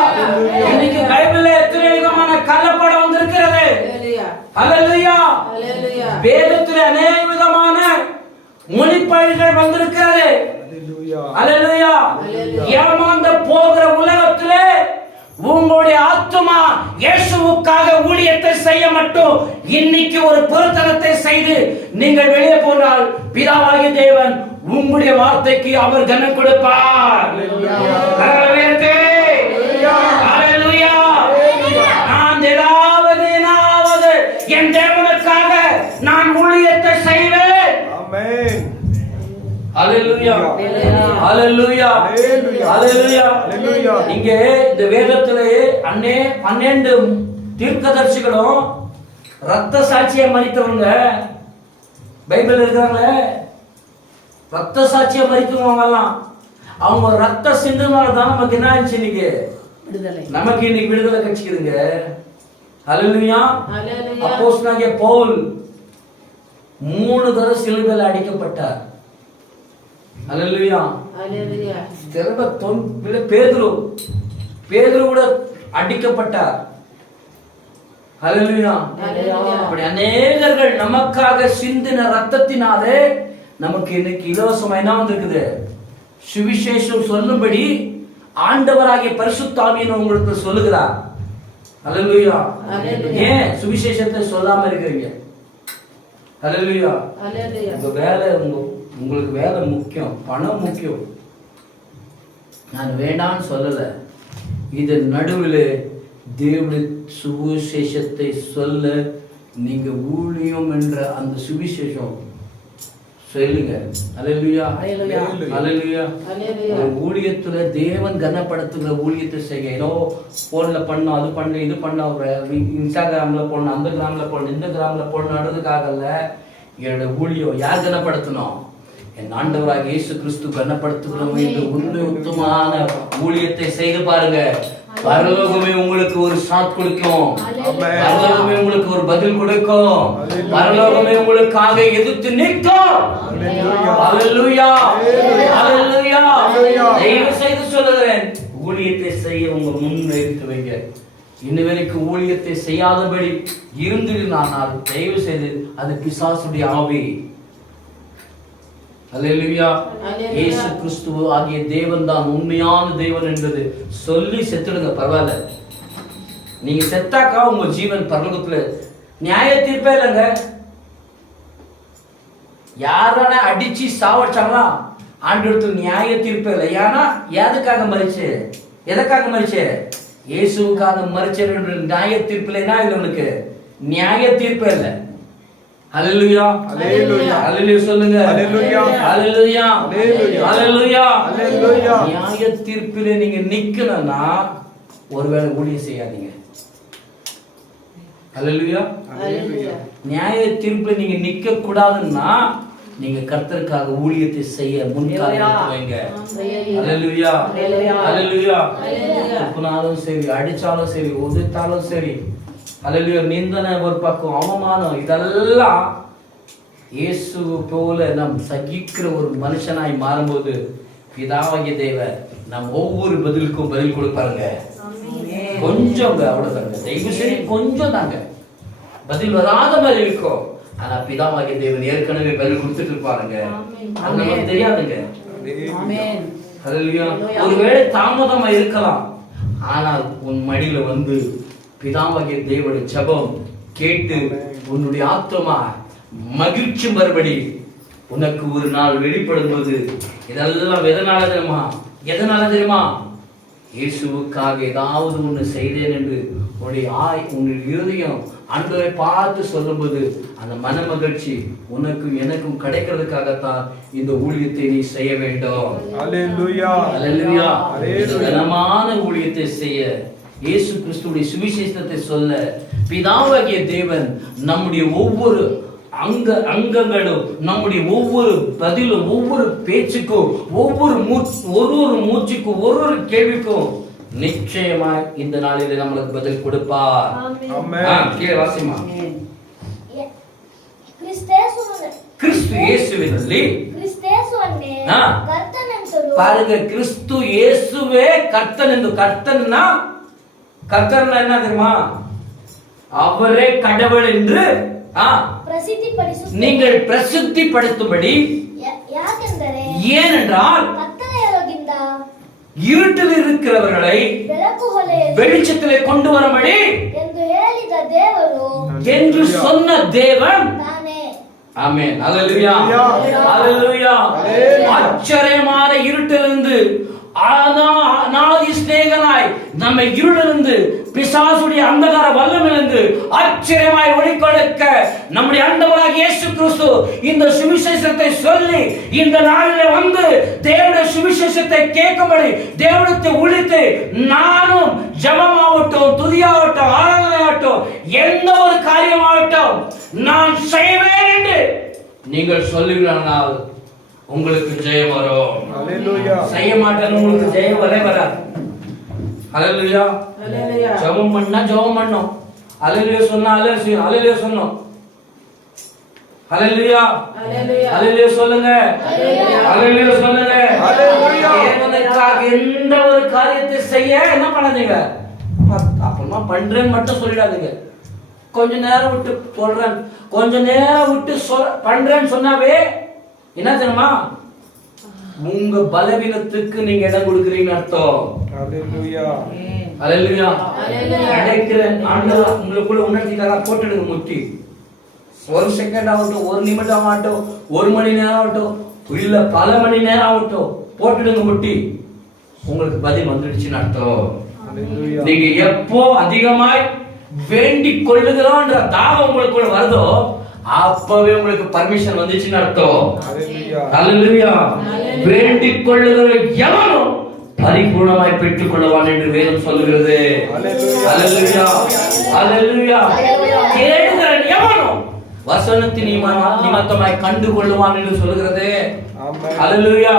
இன்னைக்கு பைபிள்ல எத்தனை விதமான கள்ளப்படம் வந்திருக்கிறது. ஹalleluya. வேதத்தில் அநேக விதமான மொழிபெயர்கள் வந்திருக்கிறது. ஹalleluya. ஏமாந்த போகிற உலகத்திலே உங்களுடைய ஆத்துமா இயேசுவுக்காக ஊழியத்தை செய்ய மட்டும் இன்னைக்கு ஒரு பொருத்தனத்தை செய்து நீங்கள் வெளியே போனால் பிதாவாகிய தேவன் உங்களுடைய வார்த்தைக்கு அவர் கனம் கொடுப்பார். ஹalleluya. நான் ஏதாவது என் தேவனுக்காக நான் ஊழியத்தை செய்வேன். Amen. ஹalleluya, ஹalleluya, ஹalleluya. இங்கே இந்த வேதத்திலே 12 தீர்க்கதரிசிகளும் ரத்த சாட்சியை மரித்தவங்க பைபிள் இருக்காங்க. ரத்த சாட்சியை மரித்தவங்க எல்லாம் அவங்க ரத்த சிந்துனால தான் நமக்கு என்ன ஆச்சு இன்னைக்கு நமக்கு இன்னைக்கு விடுதலை கிடைக்குதுங்க. ஹalleluya. அப்போஸ்தலனாகிய பவுல் 3 தடவை சிலுவையில் அடிக்கப்பட்டார். ஹalleluya. பேதுரு கூட அடிக்கப்பட்டார். ஹalleluya. அப்படி அநேகர்கள் நமக்காக சிந்தின ரத்தத்தினாலே நமக்கு இன்னைக்கு இலவசமா என்ன வந்திருக்குது? சுவிசேஷம் சொல்லும்படி ஆண்டவராகிய பரிசுத்த ஆவியானவர் உங்களுக்கு சொல்லுகிறார். ஹalleluya. ஏன் சுவிசேஷத்தை சொல்லாம இருக்கிறீங்க? ஹalleluya. உங்க வேலை உங்களுக்கு வேலை முக்கியம், பணம் முக்கியம். நான் வேண்டான்னு சொல்லல. இது நடுவில் தேவனுடைய சுவிசேஷத்தை சொல்ல நீங்க ஊழியம் என்ற அந்த சுவிசேஷம் சொல்லுங்க. ஹalleluya, ஹalleluya. ஊழியத்துல தேவன் கனப்படுத்துகிற ஊழியத்தை செய்ய. ஏதோ போன்ல பண்ணோம், அது பண்ண, இது பண்ண, இன்ஸ்டாகிராம்ல போடணும், அந்த கிராம்ல போடணும், இந்த கிராம்ல போடணும் அடுறதுக்காகல. என்னோட ஊழியம் யார் கனப்படுத்தணும்? என் ஆண்டவராக இயேசு கிறிஸ்து கனப்படுத்துகிறோம் என்று உண்மையுத்தமான ஊழியத்தை செய்து பாருங்க. பரலோகமே உங்களுக்கு ஒரு சாத் கொடுக்கும். பரலோகமே உங்களுக்கு ஒரு பதில் கொடுக்கும். பரலோகமே உங்களுக்காக எதிர்த்து நிற்கும். ஹalleluya, ஹalleluya. தயவு செய்து சொல்லுகிறேன், ஊழியத்தை செய்ய உங்க முன்னிறுத்தி வைங்க. இன்ன வரைக்கும் ஊழியத்தை செய்யாதபடி இருந்திருந்தால் தயவு செய்து அது பிசாசுடைய ஆவி. ஹalleluya. இயேசு கிறிஸ்து ஆகிய தேவன் தான் உண்மையான தேவன் என்பது சொல்லி செத்துடுங்க, பரவாயில்ல. நீங்க செத்தாக்கா உங்க ஜீவன் பரலோகத்துல நியாய தீர்ப்பே இல்லைங்க. யாரான அடிச்சு சாவச்சாங்களா ஆண்டவரத்துல நியாய தீர்ப்பே இல்லை. ஏன்னா எதுக்காக மரிச்சு, எதற்காக மரிச்சு? இயேசுவுக்காக மரிச்ச நியாய தீர்ப்புல என்ன இல்லை, உனக்கு நியாய தீர்ப்பே இல்லை. ஹalleluya, ஹalleluya, ஹalleluya சொல்லுங்க. ஹalleluya, ஹalleluya, ஹalleluya, ஹalleluya. நியாய தீர்ப்பிலே நீங்க நிக்கணும்னா ஒருவேளை ஊழியம் செய்யாதீங்க. ஹalleluya, ஹalleluya. நியாய தீர்ப்பிலே நீங்க நிக்க கூடாதுன்னா நீங்க கர்த்தருக்காக ஊழியத்தை செய்ய முன்காலம் வைங்க. ஹalleluya, ஹalleluya. துப்புனாலும் சரி, அடிச்சாலும் சரி, உதைத்தாலும் சரி, ஹalleluya, நிந்தனை ஒரு பக்கம், அவமானம், இதெல்லாம் இயேசு போல நாம் சகிக்கிற ஒரு மனுஷனாய் மாறும்போது பிதாவாகிய தேவன் நம் ஒவ்வொரு பதிலுக்கும் பதில் கொடுப்பாருங்க. கொஞ்சம் அவ்வளவுதாங்க, தயவு சரி கொஞ்சம் தாங்க பதில் வராத மாதிரி இருக்கும். ஆனா பிதாவாகிய தேவன் ஏற்கனவே பதில் கொடுத்துட்டு இருப்பாருங்க. அது நமக்கு தெரியாதுங்க. ஹalleluya. ஒருவேளை தாமதமா இருக்கலாம், ஆனால் உன் மடியில வந்து பிதாவாகிய தேவனுடைய ஜெபம் கேட்டு உன்னுடைய ஆத்துமா மகிழ்ச்சி மறுபடி உனக்கு ஒரு நாள் வெளிப்படும் போது இதெல்லாம் எதனால தெரியுமா? இயேசுவுக்காக ஏதாவது ஒன்று செய்தேன் என்று உன்னுடைய இருதயம் ஆண்டவரை பார்த்து சொல்லும்போது அந்த மன மகிழ்ச்சி உனக்கும் எனக்கும் கிடைக்கிறதுக்காகத்தான் இந்த ஊழியத்தை நீ செய்ய வேண்டும். அல்லேலூயா. அல்லேலூயா. கனமான ஊழியத்தை செய்ய, இயேசு கிறிஸ்துவின் சுவிசேஷத்தை சொல்ல பிதாவாகிய தேவன் நம்முடைய ஒவ்வொரு அங்கங்களும், நம்முடைய ஒவ்வொரு பதிலும், ஒவ்வொரு பேச்சுக்கும், ஒவ்வொரு மூச்சுக்கும், ஒரு கேள்விக்கும் நிச்சயமாய் இந்த நாளிலே நம்மளுக்கு பதில் கொடுப்பார். கீழே வாசிமா. கிறிஸ்து இயேசுவிನಲ್ಲಿ பாருங்க, கிறிஸ்து இயேசுவே கர்த்தன் என்று. கர்த்தன்னா என்ன தெரியுமா? அவரே கடவுள் என்று நீங்கள் பிரசித்திப்படுத்தும்படி. ஏனென்றால் இருட்டில் இருக்கிறவர்களை வெளிச்சத்திலே கொண்டு வரும்படி என்று சொன்ன தேவன். ஆமென். அல்லேலூயா. அல்லேலூயா. ஆச்சரியமான இருட்டிலிருந்து அநாதி சிநேகனாய் நம்மை இருளிலிருந்து பிசாசுடைய அந்தகார வல்லமிலிருந்து ஆச்சரியமாய் ஒளிகொடுக்க நம்முடைய ஆண்டவராகிய இயேசு கிறிஸ்து இந்த சுவிசேஷத்தை சொல்லி இந்த நாளிலே வந்து தேவனுடைய சுவிசேஷத்தை கேட்கும்படி தேவனுக்கு ஊழித்து நானும் ஜெபமாகட்டும், துதியாகட்டும், ஆராதனையாகட்டும், எந்த ஒரு காரியமாகட்டும் நான் செய்வேன் என்று நீங்கள் சொல்லுவீர்களானால் உங்களுக்கு ஜெயம் வரும். அல்லேலூயா. செய்ய மாட்டேன்னு உங்களுக்கு ஜெயம் வராது. அல்லேலூயா. ஜெபம் பண்ணா ஜெபம் பண்ணோம். அல்லேலூயா சொன்னா அல்லேலூயா சொன்னோம். அல்லேலூயா. அல்லேலூயா சொல்லுங்க. அல்லேலூயா சொல்லுங்க. தேவனுக்காக எந்த ஒரு காரியத்தை செய்ய என்ன பண்ணாதீங்க, அப்புறமா பண்றேன்னு மட்டும் சொல்லிடாதீங்க. கொஞ்ச நேரம் விட்டு சொல்றேன், கொஞ்ச நேரம் விட்டு பண்றேன்னு சொன்னாவே என்ன தெரியுமா? உங்க பலவீனத்துக்கு நீங்க இடம் கொடுக்கிறீங்கன்னு அர்த்தம். அல்லேலூயா. அல்லேலூயா. கிடைக்கிற ஆண்டவர் உங்களுக்குள்ள உணர்த்திட்டாரா? போட்டுடுங்க முட்டி. ஒரு செகண்ட் ஆகட்டும், ஒரு நிமிடம் ஆகட்டும், ஒரு மணி நேரம் ஆகட்டும், இல்ல பல மணி நேரம் ஆகட்டும், போட்டுடுங்க முட்டி. உங்களுக்கு பதில் வந்துடுச்சுன்னு அர்த்தம். நீங்க எப்போ அதிகமாய் வேண்டிக் கொள்ளுகிறோன்ற தாகம் உங்களுக்குள்ள வருதோ அப்பவே உங்களுக்கு பர்மிஷன் வந்துச்சுன்னு அர்த்தம். அல்லேலூயா. வேண்டிக் கொள்ளுகிற எவனும் பரிபூர்ணமாய் பெற்றுக் கொள்வான் என்று வேதம் சொல்லுகிறது. அல்லேலூயா. அல்லேலூயா. கேளுகிற எவனும் வசனத்தின் நிமித்தமாய் கண்டு கொள்வான் என்று சொல்லுகிறது. அல்லேலூயா.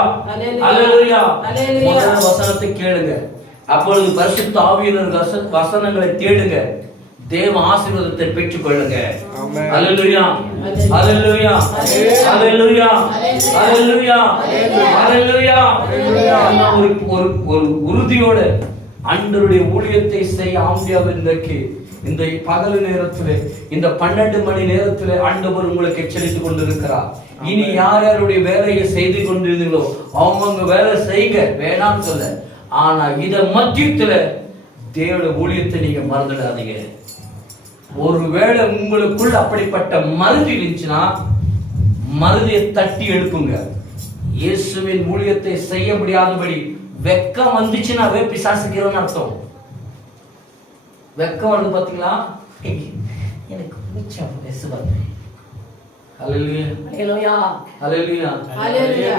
அல்லேலூயா. முதல் வசனத்தை கேளுங்க, அப்பொழுது பரிசுத்த ஆவியானவர் வசனங்களை தேடுங்க, தேவ ஆசீர்வாதத்தை பெற்றுக் கொள்ளுங்க. அல்லேலூயா. அல்லேலூயா. அல்லேலூயா. அல்லேலூயா. அல்லேலூயா. ஒரு உறுதியோட ஆண்டவருடைய ஊழியத்தை செய்ய ஆம்பியாவில் இன்றைக்கு இந்த பகல் நேரத்திலே, இந்த 12 மணி நேரத்திலே ஆண்டவர் உங்களுக்கு எச்சரித்துக் கொண்டிருக்கிறார். இனி யார் யாருடைய வேலையை செய்து கொண்டிருந்தீங்களோ அவங்க வேலை செய்யுங்க, வேணாம்னு சொல்ல. ஆனா இத மத்தியத்துல தேவனுடைய ஊழியத்தை நீங்க மறந்துடாதீங்க. ஒருவேளை உங்களுக்குள்ள அப்படிப்பட்ட மருதி இருந்துச்சுன்னா மருதியை தட்டி எழுப்புங்க. இயேசுவின் ஊழியத்தை செய்ய முடியாதபடி வெக்கம் வந்துச்சுன்னாவே பிசாசுக்கிறோன்னு அர்த்தம். வெக்கம் வந்து பாத்தீங்களா, எனக்கு பிடிச்ச பேசுவாங்க. அல்லேலூயா. அல்லேலூயா. அல்லேலூயா. அல்லேலூயா.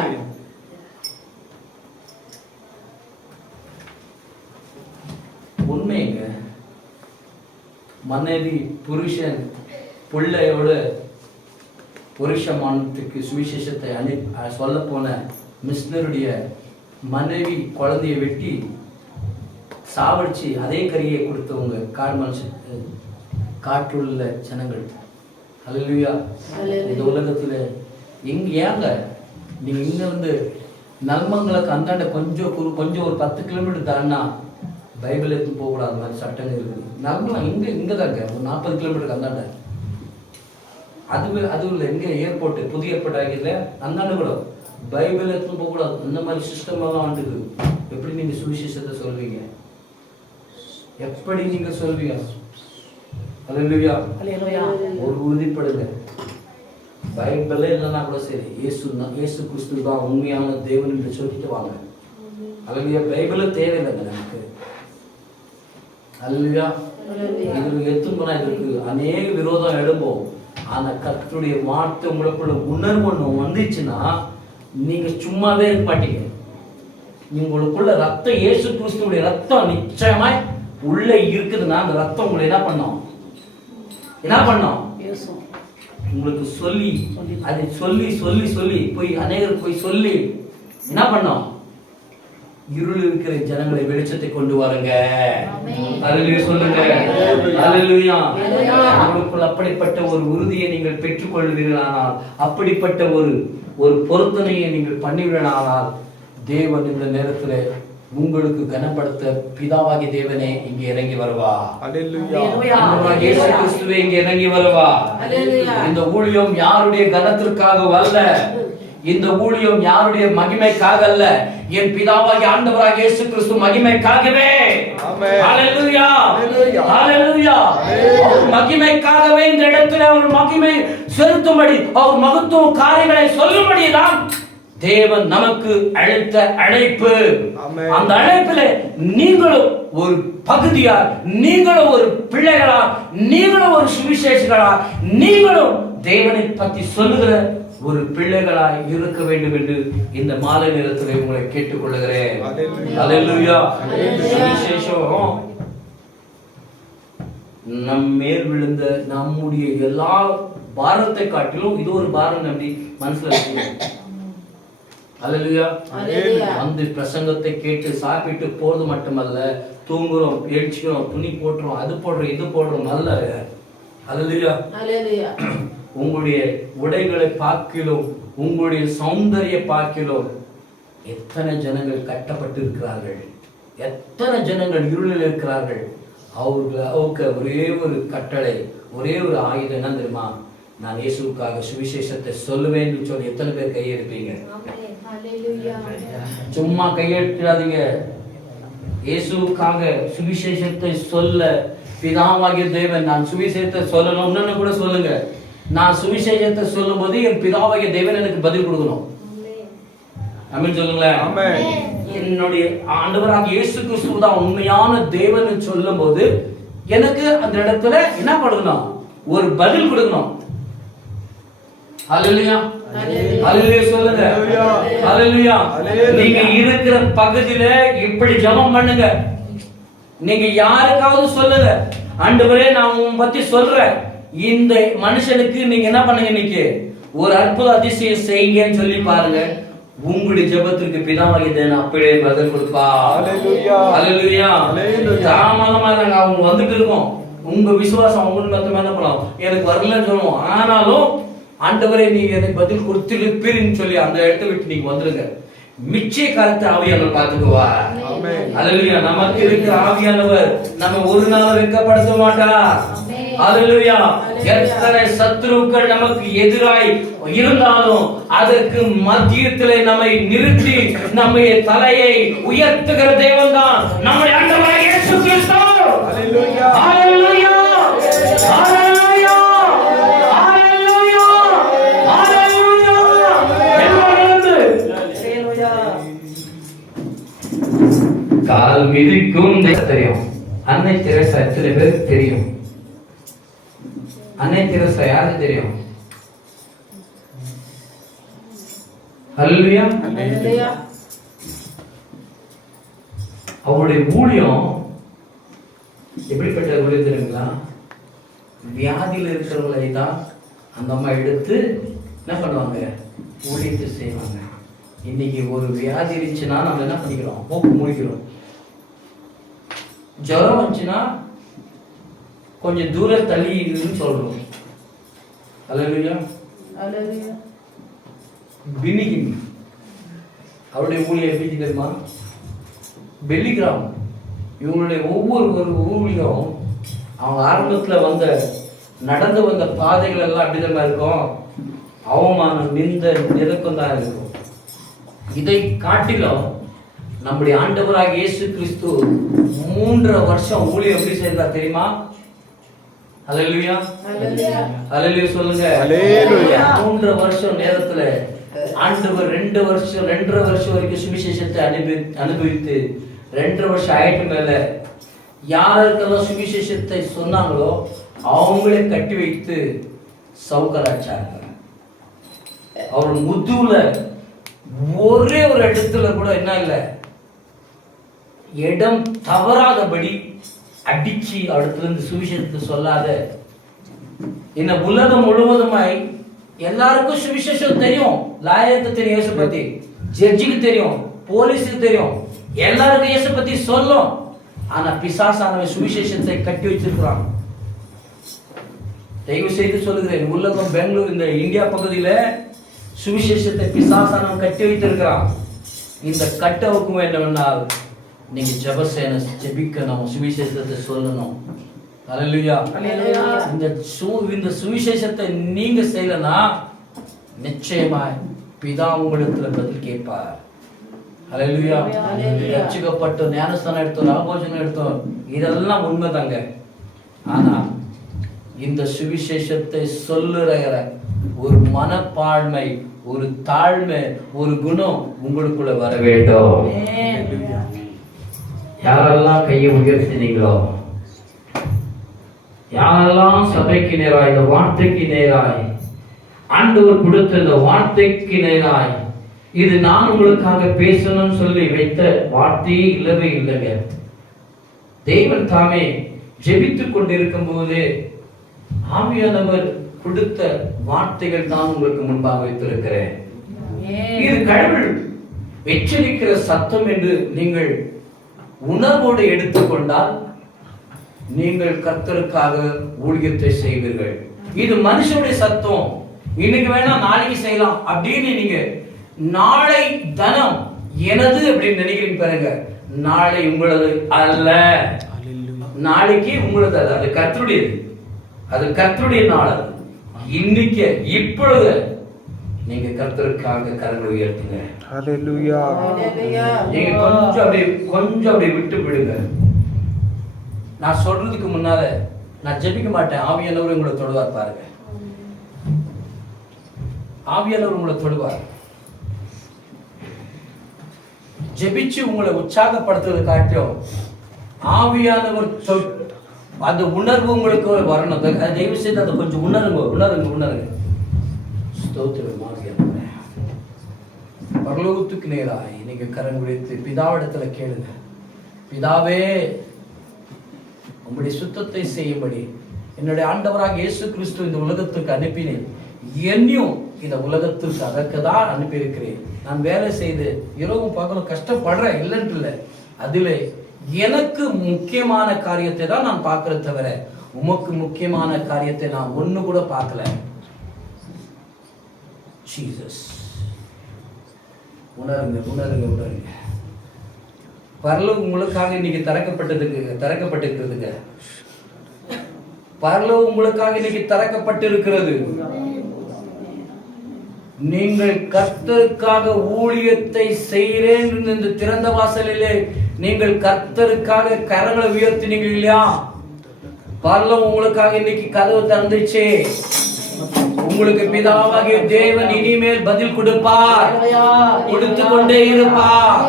உண்மைங்க, மனைவி புருஷன் பிள்ளையோட புருஷமானத்துக்கு சுவிசேஷத்தை சொல்ல போன மிஸ்னருடைய மனைவி குழந்தையை வெட்டி சாவடிச்சு அதே கரியை கொடுத்தவங்க காற்றுள்ள ஜனங்கள். அல்லேலூயா. இந்த உலகத்துல ஏங்க நீங்க இங்க வந்து நல்மங்களுக்கு அந்தாண்ட கொஞ்சம் ஒரு 10 கிலோமீட்டர் தாண்டா பைபிள் எடுத்து போகக்கூடாது மாதிரி சட்டங்கள் இருக்குது. நல்மலம் இங்க தாங்க ஒரு 40 கிலோமீட்டருக்கு அந்தாண்ட. அதுவும் இல்லை, எங்க ஏர்போர்ட், புதிய ஏர்போர்ட் ஆகியதுல அந்தாண்ட கூட பைபிள் எடுத்து போகக்கூடாது. அந்த மாதிரி சிஸ்டம் எல்லாம் வந்துருக்கு. எப்படி நீங்க சுவிசேஷத்தை சொல்வீங்க? எப்படி நீங்க சொல்வீங்க? அல்லேலூயா. அல்லேலூயா. ஒரு உறுதிப்படுங்க, பைபிளே இல்லைன்னா கூட சரி, இயேசு கிறிஸ்து தான் உண்மையான தேவன் என்று சொல்லிட்டு வாங்க. அல்லேலூயா. பைபிளே தேவையில்லைங்க நமக்கு. அல்லேலூயா. இது எத்துனா இதுக்கு அநேக விரோதம் எழும்போம். ஆனா கர்த்தருடைய வார்த்தை உங்களுக்குள்ள உணர்வு ஒண்ணு வந்துச்சுன்னா நீங்க சும்மாவே இருக்க மாட்டீங்க. உங்களுக்குள்ள ரத்தம், இயேசு கிறிஸ்துவுடைய ரத்தம் நிச்சயமாய் உள்ள இருக்குதுன்னா அந்த ரத்தம் உங்களை என்ன பண்ணோம் உங்களுக்கு சொல்லி அதை சொல்லி சொல்லி சொல்லி போய் அநேகர் போய் சொல்லி என்ன பண்ணோம், இருள் இருக்கிற ஜனங்களை வெளிச்சத்தை கொண்டு வாருங்க. அல்லேலூயா சொல்லுங்க. அல்லேலூயா. உங்களுக்குள் அப்படிப்பட்ட ஒரு உறுதியை நீங்கள் பெற்றுக் கொள்வீர்களானால், அப்படிப்பட்ட ஒரு பொருத்தனையை நீங்கள் பண்ணுவீர்களானால், தேவன் இந்த நேரத்தில் உங்களுக்கு கனப்படுத்த பிதாவாகிய தேவனே இங்கே இறங்கி வருவா. இயேசு கிறிஸ்துவே இங்கே இறங்கி வருவா. இந்த ஊழியம் யாருடைய கனத்திற்காக அல்ல, இந்த ஊழியம் யாருடைய மகிமைக்காக அல்ல, என் பிதாவாகிய ஆண்டவராகிய இயேசு கிறிஸ்து மகிமைக்காகவே. ஹல்லேலூயா ஹல்லேலூயா. அவர் மகிமைக்காகவே இந்த இடத்துல அவர் மகிமை செலுத்தும்படி, அவர் மகத்துவ காரியங்களை சொல்லும்படி தான் தேவன் நமக்கு அழைத்த அழைப்பு. அந்த அழைப்பிலே நீங்களும் ஒரு பகுதியா, நீங்களும் ஒரு பிள்ளைகளா, நீங்களும் ஒரு சுவிசேஷங்களா, நீங்களும் தேவனை பற்றி சொல்லுகிற ஒரு பிள்ளைகளா இருக்க வேண்டும் என்று இந்த மாலை நேரத்தில் உங்களை கேட்டுக்கொள்ளுகிறேன். அல்லேலூயா. சுவிசேஷம் நம் மேல் விழுந்த நம்முடைய எல்லா பாரத்தை காட்டிலும் இது ஒரு பாரம் நம்பி மனசுல வச்சுக்கணும். அல்லேலூயா. அந்த பிரசங்கத்தை கேட்டு சாப்பிட்டு போறது மட்டுமல்ல, தூங்குறோம், எழுச்சிக்கிறோம், துணி போட்டுறோம், அது போடுறோம், இது போடுறோம் அல்ல. அல்லேலூயா. உங்களுடைய உடைகளை பார்க்கிலும், உங்களுடைய சௌந்தரிய பார்க்கிலும் எத்தனை ஜனங்கள் கட்டப்பட்டு இருக்கிறார்கள், எத்தனை ஜனங்கள் இருளில் இருக்கிறார்கள். அவருக்கு ஒரே ஒரு கட்டளை, ஒரே ஒரு ஆயுதம் என்ன தெரியுமா? நான் இயேசுவுக்காக சுவிசேஷத்தை சொல்லுவேன்னு சொல்லி எத்தனை பேர் கையெடுப்பீங்க? சும்மா கையெழுத்தாதீங்க. இயேசுவுக்காக சுவிசேஷத்தை சொல்ல பிதாவாகிய தேவன், நான் சுவிசேஷத்தை சொல்லணும்னு கூட சொல்லுங்க. நான் சுவிசேஷத்தை சொல்லும் போது என் பிதாவாகிய தேவன் எனக்கு பதில் கொடுக்கணும். ஆமென் சொல்லுங்களேன். என்னுடைய ஆண்டவராகிய இயேசு கிறிஸ்து தான் உண்மையான தேவன் சொல்லும் போது எனக்கு அந்த இடத்துல என்ன பண்ணணும்? ஒரு பதில் கொடுக்கணும். அல்லேலூயா. அல்லேலூயா சொல்லுங்க. அல்லேலூயா. நீங்க இருக்கிற பகுதியில இப்படி ஜெபம் பண்ணுங்க. நீங்க யாருக்காவது சொல்லுங்க, ஆண்டவரே நான் உன் பத்தி சொல்றேன், இந்த மனுஷனுக்கு நீங்க என்ன பண்ணுங்க, இன்னைக்கு ஒரு அற்புத அதிசயம் செய்யுங்கன்னு சொல்லி பாருங்க. உங்களுடைய ஜெபத்திற்கு பிதாவாகிய தேவன் அப்படியே பதில் கொடுப்பா. அல்லேலூயா. அல்லேலூயா. தாமதமா நாங்க அவங்க வந்துட்டு இருக்கோம். உங்க விசுவாசம் உங்களுக்கு மொத்தமா என்ன பண்ணலாம், எனக்கு வரலன்னு சொல்லுவோம். ஆனாலும் ஆண்டவரே நீங்க எனக்கு பதில் கொடுத்திருப்பீர்னு சொல்லி அந்த இடத்தை விட்டு நீங்க வந்துருங்க. மிச்ச காலத்தை ஆவியானவர் பார்த்துக்குவா. அல்லேலூயா. நமக்கு இருக்கிற ஆவியானவர் நம்ம ஒரு நாள் வெட்கப்படுத்த மாட்டார். அல்லேலூயா. எத்தனை சத்துருக்கள் நமக்கு எதிராய் இருந்தாலும் அதற்கு மத்தியத்திலே நம்மை நிறுத்தி நம்முடைய தலையை உயர்த்துகிற தேவன் தான் நம்முடைய ஆண்டவராகிய இயேசு கிறிஸ்து. அல்லேலூயா. அல்லேலூயா. அல்லேலூயா. அல்லேலூயா. அல்லேலூயா. கால் மிதிக்கும் தெரியும். அன்னை தெரசா எத்தனை பேருக்கு தெரியும்? அன்னை தெரசா யாருக்கு தெரியும்? அல்லேலூயா. அவருடைய ஊழியம் எப்படிப்பட்ட ஊழியம் தெரியுங்களா? வியாதியில் இருக்கிறவங்களை தான் அந்த அம்மா எடுத்து என்ன பண்ணுவாங்க, ஊழியத்தை செய்வாங்க. இன்னைக்கு ஒரு வியாதி இருந்துச்சுன்னா நம்ம என்ன பண்ணிக்கிறோம், மூக்கு முடிக்கிறோம். ஜுரம் வந்துச்சுன்னா கொஞ்சம் தூரம் தள்ளி இருக்குன்னு சொல்றோம். அல்லேலூயா. அல்லேலூயா. பின்னிகின் அவருடைய ஊழியம் எப்படி தெரியுமா? பெல்லிகிராம் இவங்களுடைய ஒவ்வொரு ஊழியம் அவங்க ஆரம்பத்தில் நடந்து வந்த பாதைகள் எல்லாம் அப்படிதான் இருக்கும். அவமானம், நிந்த, நெருக்கம் தான் இருக்கும். இதை காட்டிலும் நம்முடைய ஆண்டவராகிய இயேசு கிறிஸ்து 3 வருஷம் ஊழியம் எப்படி செய்தார் தெரியுமா? அல்லேலூயா. அல்லேலூயா சொல்லுங்க. அல்லேலூயா. 3 வருஷம் நேரத்துல ஆண்டவர் 2.5 வருஷம் வரைக்கும் சுவிசேஷத்தை அனுபவித்து 2 வருஷம் ஆயிட்டு மேல யாருக்கெல்லாம் சுவிசேஷத்தை சொன்னாங்களோ அவங்களே கட்டி வைத்து சவுக்கராச்சாங்க. அவர் முதுகுல ஒரே ஒரு இடத்துல கூட என்ன இல்லை, இடம் தவறாதபடி அடிச்சு அடுத்துல இருந்து சுவிசேஷத்தை சொல்லாத. இந்த உலகம் முழுவதுமாய் எல்லாருக்கும் சுவிசேஷம் தெரியும், லாயருக்கு தெரியும், இயேசு பத்தி, ஜட்ஜுக்கு தெரியும், போலீஸுக்கு தெரியும், எல்லாருக்கும் இயேசு பத்தி சொல்லும். ஆனா பிசாசானவன் சுவிசேஷத்தை கட்டி வச்சிருக்கிறான். தயவு செய்து சொல்லுகிறேன், உலகம் பெங்களூர் இந்த இந்தியா பகுதியில சுவிசேஷத்தை பிசாசானவன் கட்டி வைத்திருக்கிறான். இந்த கட்டவுக்கும் என்னவென்றால் நீங்க ஜெபசேன ஜெபிக்கணும், சுவிசேஷத்தை சொல்லணும். ஹல்லேலூயா. இந்த சுவிசேஷத்தை நீங்க செய்யலனா நிச்சயமாய் பிதா உங்களிடத்துல பதில் கேட்பார். ஹல்லேலூயா. ரட்சிக்கப்பட்டு ஞானஸ்தானம் எடுத்தோம், ராபோஜனம் எடுத்தோம், இதெல்லாம் உண்மைதாங்க. ஆனா இந்த சுவிசேஷத்தை சொல்லுற ஒரு மனப்பான்மை, ஒரு தாழ்மை, ஒரு குணம் உங்களுக்குள்ள வர வேண்டும். யாரெல்லாம் கையை உயர்த்தினீங்களோ, யாரெல்லாம் சபைக்கு நேராய், இந்த வார்த்தைக்கு நேராய், ஆண்டவர் கொடுத்த இந்த வார்த்தைக்கு நேராய், இது நான் உங்களுக்காக பேசணும்னு சொல்லி வைத்த வார்த்தையே இல்லவே இல்லைங்க. தேவன் தாமே ஜெபித்துக் கொண்டிருக்கும் போது ஆவியானவர் கொடுத்த வார்த்தைகள் தான் உங்களுக்கு முன்பாக வைத்திருக்கிறேன். இது கடவுள் எச்சரிக்கிற சத்தம் என்று நீங்கள் உணர்வோடு எடுத்துக்கொண்டால் நீங்கள் கர்த்தருக்காக ஊழியத்தை செய்வீர்கள். இது மனுஷனுடைய சத்தம், இன்னைக்கு வேணா நாளைக்கு செய்யலாம் அப்படின்னு நீங்க நாளை தனம் எனது அப்படின்னு நினைக்கிறீங்க பாருங்க. நாளை உங்களது அல்ல, நாளைக்கு உங்களது அல்ல, அது கர்த்தருடையது, அது கர்த்தருடைய நாள். இன்னைக்கு இப்பொழுது நீங்க கர்த்தருக்காக கரங்களை உயர்த்துங்க. ஹல்லேலூயா. நீங்க கொஞ்சம் அப்படியே விட்டு விடுங்க. நான் சொல்றதுக்கு முன்னால நான் ஜெபிக்க மாட்டேன், ஆவியானவர் உங்களை தொடுவார். பாருங்க, ஆவியானவர் உங்களை தொடுவார். ஜெபிச்சு உங்களை உற்சாகப்படுத்துறது காட்டும் ஆவியானவர் அந்த உணர்வு உங்களுக்கு வரணும். தயவு செய்து அதை கொஞ்சம் உணருங்க. ஸ்தோத்திரம். ஆவியானவரே, பரலோகத்துக்கு நேராய் நீங்க கரம் விடுத்து பிதாவிடத்துல கேளுங்க. பிதாவே, உங்களுடைய சுத்தத்தை செய்யும்படி என்னுடைய ஆண்டவராக இயேசு கிறிஸ்து இந்த உலகத்துக்கு அனுப்பினேன். என்னையும் இந்த உலகத்திற்கு அதற்குதான் அனுப்பியிருக்கிறேன். நான் வேலை செய்து இரவும் பகலும் கஷ்டப்படுறேன், இல்லைன்னு இல்லை. அதுல எனக்கு முக்கியமான காரியத்தை தான் நான் பார்க்கறத தவிர உமக்கு முக்கியமான காரியத்தை நான் ஒண்ணு கூட பார்க்கல. ஜீசஸ், உணருங்க. பரலோகம் உங்களுக்காக இன்னைக்கு திறக்கப்பட்டிருக்கிறதுங்க. பரலோகம் உங்களுக்காக இன்னைக்கு திறக்கப்பட்டிருக்கிறது. நீங்கள் கர்த்தருக்காக ஊழியத்தை செய்கிறேன் இந்த திறந்த வாசலிலே நீங்கள் கர்த்தருக்காக கரங்களை உயர்த்தினீங்க இல்லையா? பரலோகம் உங்களுக்காக இன்னைக்கு கதவு திறந்துச்சு. உங்களுக்கு பிதாவாகிய தேவன் இனிமேல் பதில் கொடுப்பார், கொடுத்து கொண்டே இருப்பார்.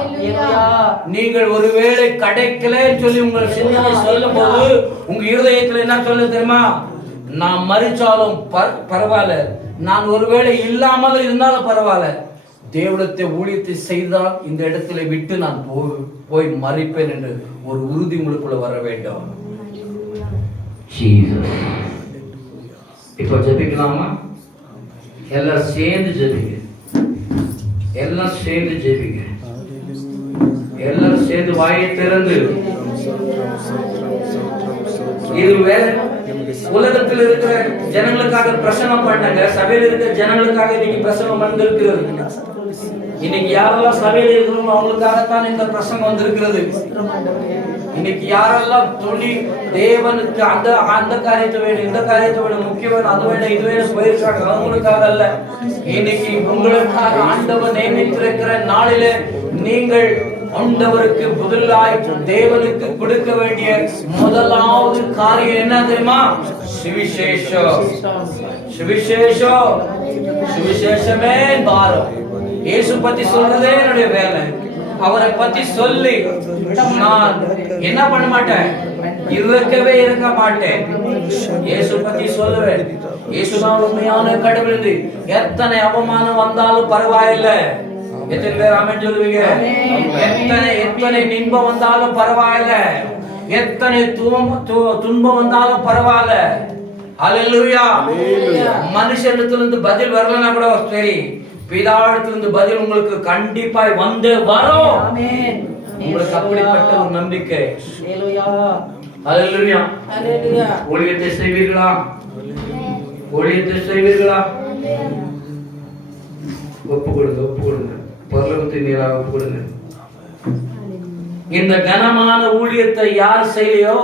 நீங்கள் ஒருவேளை கிடைக்கல சொல்லி உங்கள் சிந்தனை சொல்லும் போது உங்க இருதயத்தில் என்ன சொல்ல தெரியுமா? நான் மரிச்சாலும் பரவாயில்ல, நான் ஒருவேளை இல்லாமல் இருந்தாலும் பரவாயில்ல, தேவனத்தை ஊழியத்தை செய்தால் இந்த இடத்துல விட்டு நான் போய் மறிப்பேன் என்று ஒரு உறுதி உங்களுக்குள்ள வர வேண்டும். இப்ப ஜெபிக்கலாமா? எல்லாம் சேர்ந்து ஜெபிங்க. எல்லாம் சேர்ந்து வாயை திறந்து இது வேற உலகத்தில் இருக்கிற ஜனங்களுக்காக பிரசங்கம் பண்ணாங்க. சபையில் இருக்கிற ஜனங்களுக்காக இன்னைக்கு பிரசங்கம் வந்திருக்கிறது. இன்னைக்கு யாரெல்லாம் சபையில் இருக்கிறோம் அவங்களுக்காகத்தான் இந்த பிரசங்கம் வந்திருக்கிறது. இன்னைக்கு யாரெல்லாம் துணி தேவனுக்கு அந்த காரியத்தை வேணும், இந்த காரியத்தை வேணும், முக்கியம் அது வேணும், இது வேணும் போயிருக்காங்க, அவங்களுக்காக அல்ல. இன்னைக்கு உங்களுக்காக ஆண்டவர் நியமித்திருக்கிற நாளிலே நீங்கள் ஆண்டவருக்கு பதிலாய் தேவனுக்கு கொடுக்க வேண்டிய முதலாவது காரியம் என்ன தெரியுமா? சுவிசேஷமே பாரம். இயேசு பத்தி சொல்றதே என்னுடைய வேலை. அவரை பத்தி சொல்லி நான் என்ன பண்ண மாட்டேன், இருக்கவே இருக்க மாட்டேன். இயேசு பத்தி சொல்லுவேன். இயேசுதான் உண்மையான கடவுள். எத்தனை அவமானம் வந்தாலும் பரவாயில்லை. எத்தனை பேர் ஆமென் சொல்லுவீங்க? எத்தனை இன்பம் வந்தாலும் பரவாயில்லை, எத்தனை துன்பம் வந்தாலும் பரவாயில்ல. ஹல்லேலூயா. மனுஷனிடத்திலிருந்து பதில் வரலன்னா கூட சரி, பிதாவிடத்திலிருந்து பதில் உங்களுக்கு கண்டிப்பாய் வந்து வரும். உங்களுக்கு அப்படிப்பட்ட ஒரு நம்பிக்கை. ஹல்லேலூயா. ஊழியத்தை செய்வீர்களா? ஊழியத்தை செய்வீர்களா? ஒப்பு கொடுங்க, ஒப்பு கொடுங்க. பரலோகத்தின் நீராக ஒப்பு கொடுங்க. இந்த கனமான ஊழியத்தை யார் செய்யலையோ,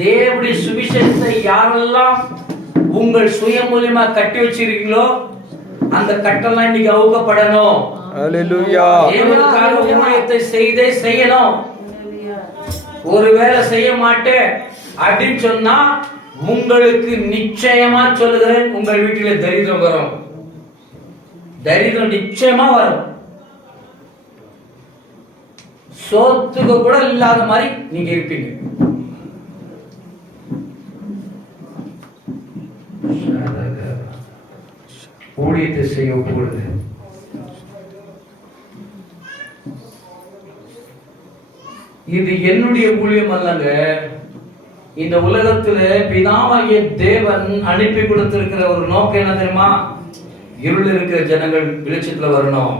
தேவனுடைய சுவிசேஷத்தை யாரெல்லாம் உங்கள் சுய மூலியமா கட்டி வச்சிருக்கீங்களோ அந்த கட்டெல்லாம் இன்னைக்கு அவுக்கப்படணும். ஹல்லேலூயா. தேவனுக்காக ஊழியத்தை செய்யணும். ஒருவேளை செய்ய மாட்டேன் அப்படின்னு சொன்னா உங்களுக்கு நிச்சயமா சொல்லுகிறேன், உங்கள் வீட்டில தரித்திரம் வரும். தரித்திரம் நிச்சயமா வரும். சோத்துக்கு கூட இல்லாத மாதிரி நீங்க இருப்பீங்க. ஊழியத்தை செய்ய ஒப்புக்கொள்ளுங்க. இது என்னுடைய ஊழியம் அல்லங்க. இந்த உலகத்துல பிதாவாகிய தேவன் அனுப்பி கொடுத்திருக்கிற ஒரு நோக்கம் என்ன தெரியுமா? இருள் இருக்கிற ஜனங்கள் வெளிச்சத்துல வரணும்.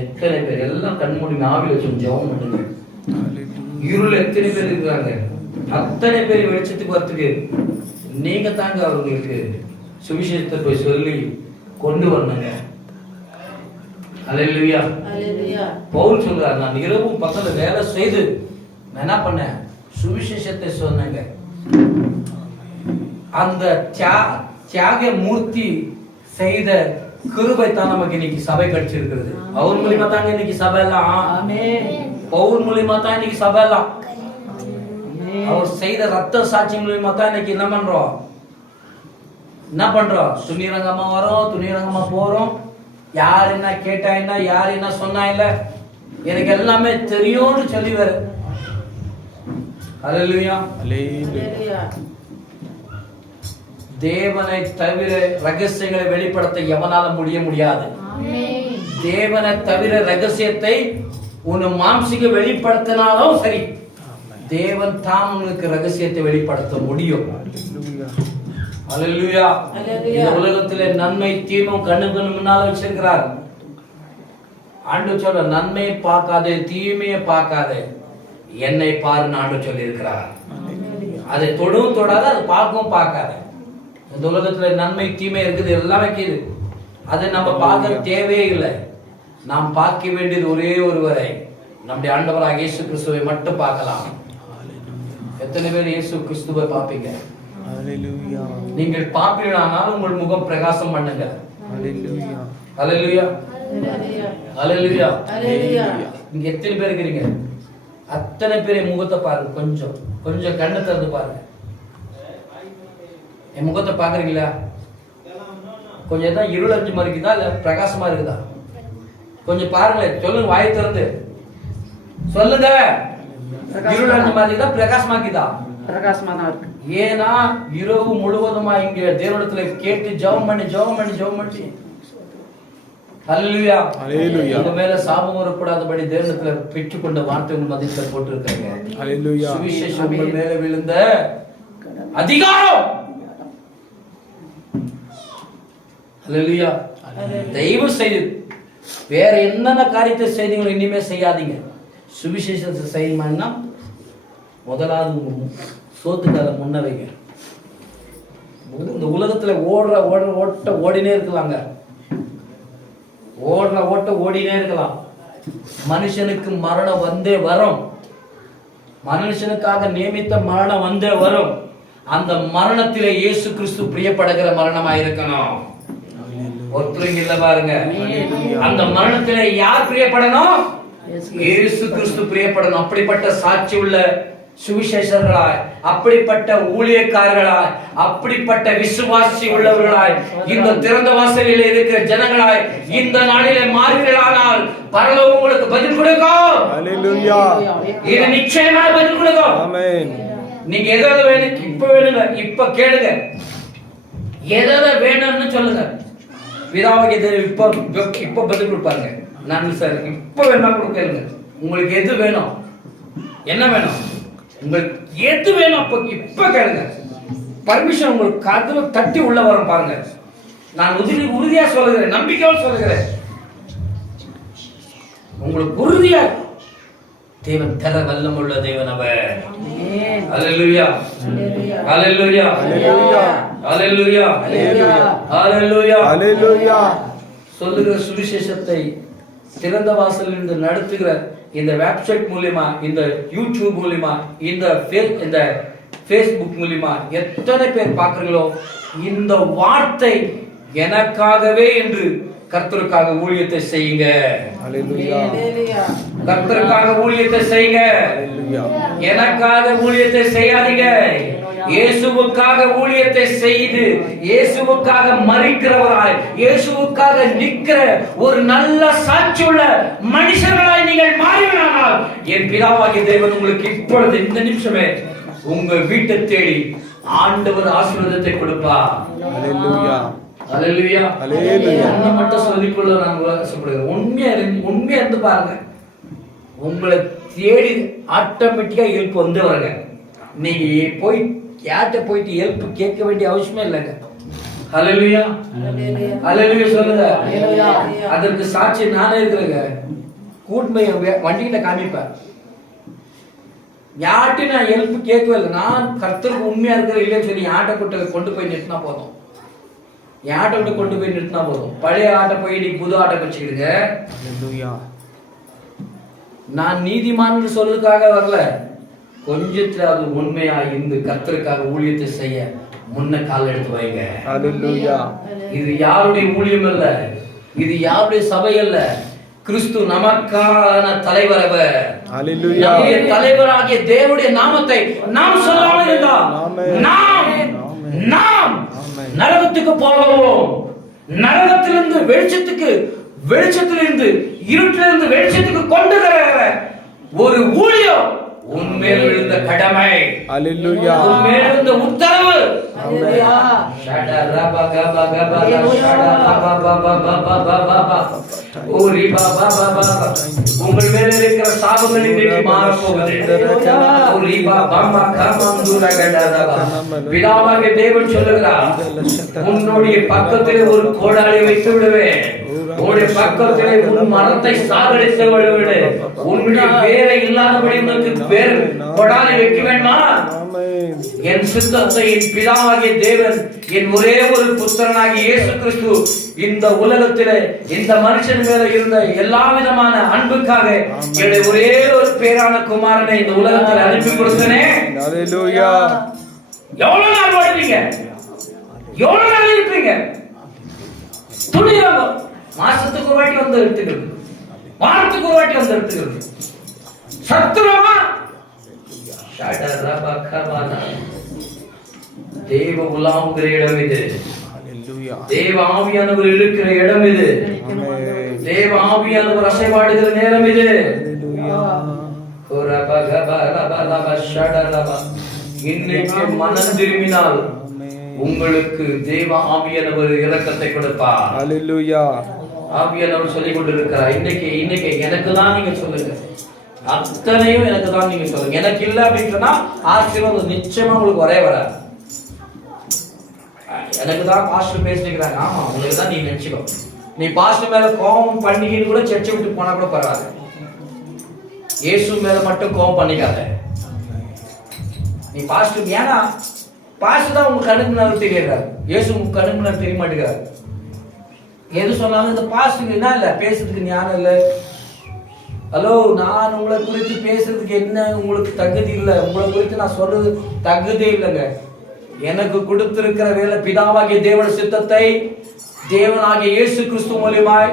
எத்தனை பேர் எல்லாம் கண்மூடி ஆவில வச்சு ஜெபம் பண்ணுங்க. இருள் எத்தனை பேர் இருக்கிறாங்க, அத்தனை பேர் வெளிச்சத்துக்கு வரத்துக்கு நீங்க தாங்க அவங்களுக்கு சுவிசேஷத்தை போய் சொல்லி கொண்டு வரணுங்க. ஹல்லேலூயா. பவுல் சொல்றார், நான் இரவும் பகல வேலை செய்து நான் என்ன பண்ணேன், சுவிசேஷத்தை சொன்னேங்க. அந்த தியாக மூர்த்தி செய்த கிருபை தான் நமக்கு இன்னைக்கு சபை கிடைச்சிருக்கிறது. அவர் மூலியமா தாங்க இன்னைக்கு சபை எல்லாம். பவுல் மூலியமா தான் இன்னைக்கு சபை எல்லாம். அவர் செய்த ரத்த சாட்சி மூலியமா தான் இன்னைக்கு என்ன பண்றோம், துணிரங்கமா வரோம், துணிரங்கமா போறோம். யார் என்ன கேட்டா என்ன, யார் என்ன சொன்னா இல்ல, எனக்கு எல்லாமே தெரியும்னு சொல்லி வர. ஹல்லேலூயா. தேவனை தவிர ரகசியங்களை வெளிப்படுத்த எவனால முடியாது. தேவனை தவிர ரகசியத்தை உன் மாம்சிக வெளிப்படுத்தினாலும் சரி, தேவன் தான் உனக்கு ரகசியத்தை வெளிப்படுத்த முடியும். ஹல்லேலூயா. இந்த உலகத்திலே நன்மை தீமை கண்ணுக்கு முன்னால வச்சிருக்கிறார். ஆண்டவர் சொல்ற, நன்மையை பார்க்காதே, தீமையை பார்க்காதே, என்னை பாருன்னு ஆண்டவர் சொல்லி இருக்கிறார். அதை தொடவும் தொடாத, அது பார்க்கவும் பார்க்காத. இந்த உலகத்துல நன்மை தீமை இருக்குது, எல்லாம் வைக்கிது. அதை நம்ம பார்க்க தேவையே இல்லை. நாம் பார்க்க வேண்டியது ஒரே ஒருவரை, நம்முடைய ஆண்டவராக இயேசு கிறிஸ்துவை மட்டும் பார்க்கலாம். எத்தனை பேர் இயேசு கிறிஸ்துவை பார்ப்பீங்க? ஹல்லேலூயா. நீங்கள் பார்ப்பீர்களானால் உங்கள் முகம் பிரகாசம் பண்ணுங்க. ஹல்லேலூயா. ஹல்லேலூயா. ஹல்லேலூயா. ஹல்லேலூயா. இங்க எத்தனை பேர் இருக்கீங்க? அத்தனை பேரை முகத்தை பாருங்க. கொஞ்சம் கொஞ்சம் கண்ணை திறந்து பாருங்க. என் முகத்தை பாக்குறீங்களா? கொஞ்சம் தான் இருள் அஞ்சு மாதிரி இருக்குதா இல்ல பிரகாசமா இருக்குதா? கொஞ்சம் பாருங்களேன், சொல்லுங்க, வாயை திறந்து சொல்லுங்க. இருள் அஞ்சு மாதிரி இருக்குதா, பிரகாசமா இருக்குதா? பிரகாசமா தான் இருக்கு. ஏன்னா இரவு முழுவதுமா இங்க தேவனிடத்துல கேட்டு ஜெபம் பண்ணி ஹல்லேலூயா. ஹல்லேலூயா. உங்க மேல சாபம் வரக்கூடாதபடி தேவனிடத்துல பெற்றுக்கொண்ட வார்த்தை உங்க மதியத்துல போட்டிருக்காங்க. ஹல்லேலூயா. சுவிசேஷம் உங்க மேல விழுந்த அதிகாரம். ஹல்லேலூயா. தயவு செய்து வேற என்னென்ன காரியத்தை செய்தீங்களோ இனிமே செய்யாதீங்க. சுவிசேஷத்தை செய்யணும்னா முதலாவது சோத்துக்கால முன்ன வைங்க. இந்த உலகத்துல ஓட்ட ஓடினே இருக்கலாங்க. ஓட்ட ஓடினே இருக்கலாம். மனுஷனுக்கு மரணம் வந்தே வரும். மனுஷனுக்காக நியமித்த மரணம் வந்தே வரும். அந்த மரணத்திலே இயேசு கிறிஸ்து பிரியப்படுகிற மரணமா இருக்கணும். ஒருத்தருங்க இல்ல பாருங்க. அந்த மரணத்திலே யார் பிரியப்படணும்? இயேசு கிறிஸ்து பிரியப்படணும். அப்படிப்பட்ட சாட்சி உள்ள சுவிசேஷர்களாய், அப்படிப்பட்ட ஊழியக்காரர்களாய், அப்படிப்பட்ட விசுவாசி உள்ளவர்களாய், இந்த திறந்த வாசலில் இருக்கிற ஜனங்களாய் இந்த நாளிலே மாறுகிறானால் பரலோகம் உங்களுக்கு பதில் கொடுக்கும். ஹalleluya. இது நிச்சயமாக பதில் கொடுக்கும். ஆமென். நீங்க எதாவது வேணும் இப்ப வேணுங்க, இப்ப கேளுங்க, எதாவது வேணும்னு சொல்லுங்க. பிதாவாகிய தேவன் இப்ப பதில் கொடுப்பாருங்க. நான் சார் இப்ப வேணா கொடுக்கலுங்க. உங்களுக்கு எது வேணும், என்ன வேணும், உங்களுக்கு எது வேணும் அப்ப இப்ப கேளுங்க. பர்மிஷன் உங்களுக்கு கதவு தட்டி உள்ள வரும் பாருங்க. நான் உறுதியா சொல்லுகிறேன், நம்பிக்கையோடு சொல்லுகிறேன். உங்களுக்கு உறுதியா தேவன் தர வல்லமுள்ள தேவன் அவர். ஹalleluya, ஹalleluya, ஹalleluya, ஹalleluya, ஹalleluya, ஹalleluya. சொல்லுகிற சுவிசேஷத்தை திறந்த வாசலில் இருந்து நடத்துகிற இந்த வெப்சைட் மூலமா, இந்த யூடியூப் மூலமா, இந்த ஃபேஸ்புக் மூலமா எத்தனை பேர் பார்க்கறீங்களோ, இந்த வார்த்தை எனக்காகவே என்று கர்த்தருக்காக ஊழியத்தை செய்யுங்க. ஹalleluya. கர்த்தருக்காக ஊழியத்தை செய்யுங்க. எனக்காக ஊழியத்தை செய்யாதீங்க. இயேசுவுக்காக ஊழியத்தை செய்து இயேசுவுக்காக மரிக்கிறவராய், இயேசுவுக்காக நிற்கிற ஒரு நல்ல சாட்சியுள்ள மனுஷர்களாய் நீங்கள் மாறினால் என் பிதாவாகிய தேவன் உங்களுக்கு இப்பொழுது இந்த நிமிஷமே உங்க வீட்டை தேடி ஆண்டவர் ஆசீர்வாதத்தை கொடுப்பார். ஹalleluya. ஹalleluya, ஹalleluya. என்ன மட்டும் சொல்லிக்கொள்ள நான் ஆசைப்படுகிறேன். உண்மையா இருந்து பாருங்க, உங்களை தேடி ஆட்டோமேட்டிக்கா ஹெல்ப் வந்து வருங்க. நீங்க போய் யார்கிட்ட போயிட்டு ஹெல்ப் கேட்க வேண்டிய அவசியமே இல்லைங்க. ஹalleluya, ஹalleluya சொல்லுங்க. அதற்கு சாட்சி நானே இருக்கிறேங்க. கூட்மையை வண்டிகிட்ட காமிப்பேன். யார்கிட்ட நான் ஹெல்ப் கேட்கவே இல்லை. நான் கர்த்தருக்கு உண்மையா இருக்கிற இல்லைன்னு சொல்லி ஆட்டை கொண்டு போய் நிறுத்தினா போதும். என் ஆட்டை விட்டு கொண்டு போய் நிறுத்தினா போதும். பழைய ஆட்டை போய் நீ புது ஆட்டை வச்சுக்கிடுங்க. நான் நீதிமான் சொல்றதுக்காக வரல, கொஞ்சத்துல அது உண்மையா இருந்து கர்த்தருக்காக ஊழியத்தை செய்ய முன்ன கால் எடுத்து வைங்க. இது யாருடைய ஊழியம் அல்ல, இது யாருடைய சபை அல்ல, கிறிஸ்து நமக்கான தலைவர் அவர். நம்முடைய தலைவராகிய தேவனுடைய நாமத்தை நாம் சொல்லாமல் இருந்தால் நாம் நரகத்துக்கு போவோம். நரகத்திலிருந்து வெளிச்சத்துக்கு, வெளிச்சத்திலிருந்து இருட்டிலிருந்து வெளிச்சத்துக்கு கொண்டு வர ஒரு ஊழியம் உன்மேல் விழுந்த கடமை, உன்மேல் விழுந்த உத்தரவு. உங்கள் மேல இருக்கிற சாபங்கள் இன்றைக்கு மாறப்போகுது. பிதாவாகிய தேவன் சொல்லுகிறார், உன்னுடைய பக்கத்திலே ஒரு கோடாலி வைத்து விடுவேன், உன்னுடைய பக்கத்திலே உன் மரத்தை சாகடித்து விடுவேன், உன்னுடைய வேரை இல்லாதபடி உனக்கு வேறு கோடாலி வைக்க வேண்டுமா? என் சித்தத்தை என் பிதாவாகிய தேவன் என் ஒரே ஒரு புத்திரனாகிய இயேசு கிறிஸ்து இந்த உலகத்திலே இந்த மனுஷன் மேல இருந்த எல்லா விதமான அன்புக்காக என்னுடைய ஒரே ஒரு பேரான குமாரனை இந்த உலகத்தில் அனுப்பி கொடுத்தனே. எவ்வளவு நாள் வாழ்வீங்க? எவ்வளவு நாள் இருப்பீங்க? துணியாங்க. மாசத்துக்கு ஒரு வாட்டி வந்து எடுத்துக்கிறது, வாரத்துக்கு ஒரு வாட்டி வந்து எடுத்துக்கிறது. சத்துரமா தேவ உலாவுகிற இடம் இது. தேவ ஆவியானவர் இருக்கிற இடம் இது. தேவ ஆவியானவர் அசைவாடுகிற நேரம் இது. இன்னைக்கு மனம் திரும்பினால் உங்களுக்கு தேவ ஆவியானவர் இரக்கத்தை கொடுப்பார். ஆவியானவர் சொல்லிக் கொண்டிருக்கிறார். இன்னைக்கு எனக்கு தான் நீங்க சொல்லுங்க, அத்தனையும் எனக்கு தான் நீங்க சொல்லுங்க. எனக்கு இல்ல அப்படின்னு சொன்னா ஆசீர்வாதம் நிச்சயமா உங்களுக்கு வரவே வராது. எனக்கு தான் பாஸ்டர் பேசிக்கிறாங்க, ஆமா உங்களுக்கு தான் நீ நினைச்சுக்கோ. நீ பாஸ்டர் மேல கோபம் பண்ணிக்கிட்டு கூட சர்ச்சை விட்டு போனா கூட பரவாயில்ல, இயேசு மேல மட்டும் கோபம் பண்ணிக்காத. நீ பாஸ்டர், ஏன்னா பாஸ்டர் தான் உங்க கண்ணுக்கு முன்னாடி தெரியாது, இயேசு உங்க கண்ணுக்கு முன்னாடி தெரிய மாட்டேங்கிறாரு. எது சொன்னாலும் இந்த பாஸ்டர் என்ன இல்ல பேசுறதுக்கு ஞானம் இல்ல. ஹலோ, நான் உங்களை குறித்து பேசுறதுக்கு என்ன உங்களுக்கு தகுதி இல்லை, உங்களை குறித்து நான் சொல்றது தகுதியே இல்லைங்க. எனக்கு கொடுத்திருக்கிற வேலை பிதாவாகிய தேவன் சித்தத்தை தேவனாகிய இயேசு கிறிஸ்து மூலமாய்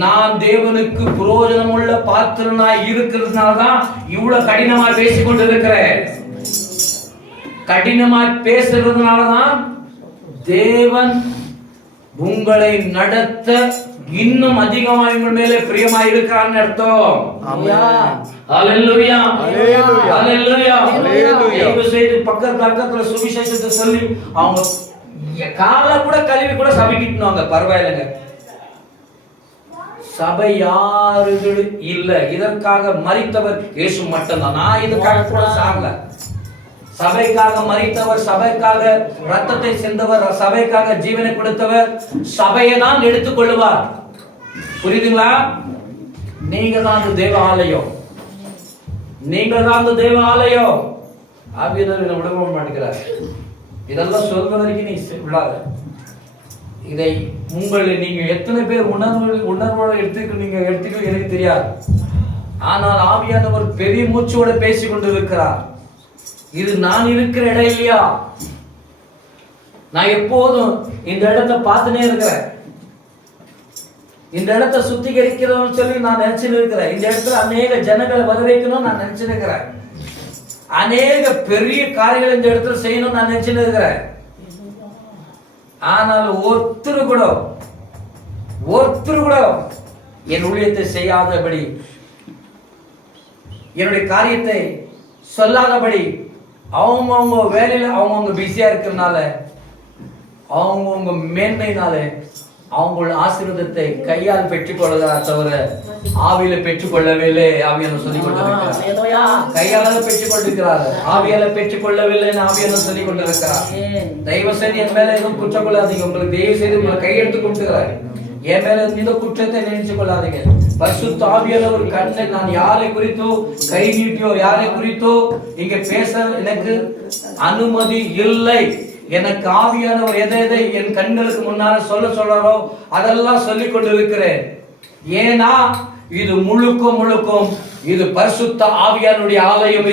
நான் தேவனுக்கு பிரயோஜனம் உள்ள பாத்திரனாய் இருக்கிறதுனால தான் இவ்வளவு கடினமா பேசிக் கொண்டிருக்கிறேன். கடினமாய் பேசுறதுனாலதான் தேவன் உங்களை நடத்த இன்னும் அதிகமாய் உங்கள் மேலே பிரியமாய் இருக்கிறான்னு அர்த்தம். ஹல்லேலூயா, ஹல்லேலூயா, ஹல்லேலூயா. தயவு செய்து பக்கத்துல சுவிசேஷத்தை சொல்லி அவங்க காலை கூட கழுவி கூட சபைக்கிட்டுவாங்க, பரவாயில்லைங்க. சபை யாரு இல்ல, இதற்காக மரித்தவர் இயேசு மட்டும்தான். நான் இதுக்காக கூட சாகல. சபைக்காக மரித்தவர், சபைக்காக ரத்தத்தை சிந்தவர், சபைக்காக ஜீவனை கொடுத்தவர் சபையை தான் எடுத்துக் கொள்ளுவார். புரியுதுங்களா? நீங்க தான் அந்த தேவ ஆலயம், நீங்கள் தான் அந்த தேவ ஆலயம். ஆவியானவர் விட மாட்டேங்கிறார். இதெல்லாம் சொல்ற வரைக்கும் நீ விடாத. இதை உங்களை நீங்க எத்தனை பேர் உணர்வோட எடுத்துக்க எனக்கு தெரியாது. ஆனால் ஆவியானவர் பெரிய மூச்சோட பேசிக் கொண்டிருக்கிறார். இது நான் இருக்கிற இடம் இல்லையா? நான் எப்போதும் இந்த இடத்தை பார்த்துனே இருக்கிறேன். இந்த இடத்தை சுத்திகரிக்கிறோம்னு சொல்லி நான் நினைச்சுட்டு இருக்கிறேன். இந்த இடத்துல அநேக ஜனங்களை வர வைக்கணும் நான் நினைச்சுட்டு இருக்கிறேன். அநேக பெரிய காரியங்கள் இந்த இடத்துல செய்யணும் நான் நினைச்சுட்டு இருக்கிறேன். ஆனால் ஒருத்தர் கூட என் ஊழியத்தை செய்யாதபடி, என்னுடைய காரியத்தை சொல்லாதபடி, அவங்கவுங்க வேலையில அவங்கவுங்க பிஸியா இருக்கிறதுனால, அவங்கவுங்க மேன்மையினால அவங்களோட ஆசீர்வாதத்தை கையால் பெற்றுக்கொள்கிறார் தவிர ஆவியில பெற்றுக்கொள்ளவில்லை. ஆவியான சொல்லிக் கொண்டிருக்கிறார். கையால பெற்றுக்கொண்டிருக்கிறார், ஆவியால பெற்றுக்கொள்ளவில்லை. ஆவியான சொல்லிக் கொண்டிருக்கிறார். தயவு செய்து என் மேல எதுவும் குற்றம் கொள்ளாதீங்க. உங்களுக்கு தயவு செய்து உங்களை கையெடுத்து கொடுத்துக்கிறார். என் மேல இந்த குற்றத்தை நினைச்சு கொள்ளாதீங்க. பரிசுத்த ஆவியானவர் கண்ணை நான் யாரை குறித்தோ கை நீட்டியோ யாரை குறித்தோ இங்க பேச எனக்கு அனுமதி இல்லை. எனக்கு ஆவியானவர் எதை என் கண்களுக்கு முன்னால சொல்றாரோ அதெல்லாம் சொல்லிக் கொண்டிருக்கிறேன். ஏன்னா இது முழுக்கும் இது பரிசுத்த ஆவியானுடைய ஆலயம்.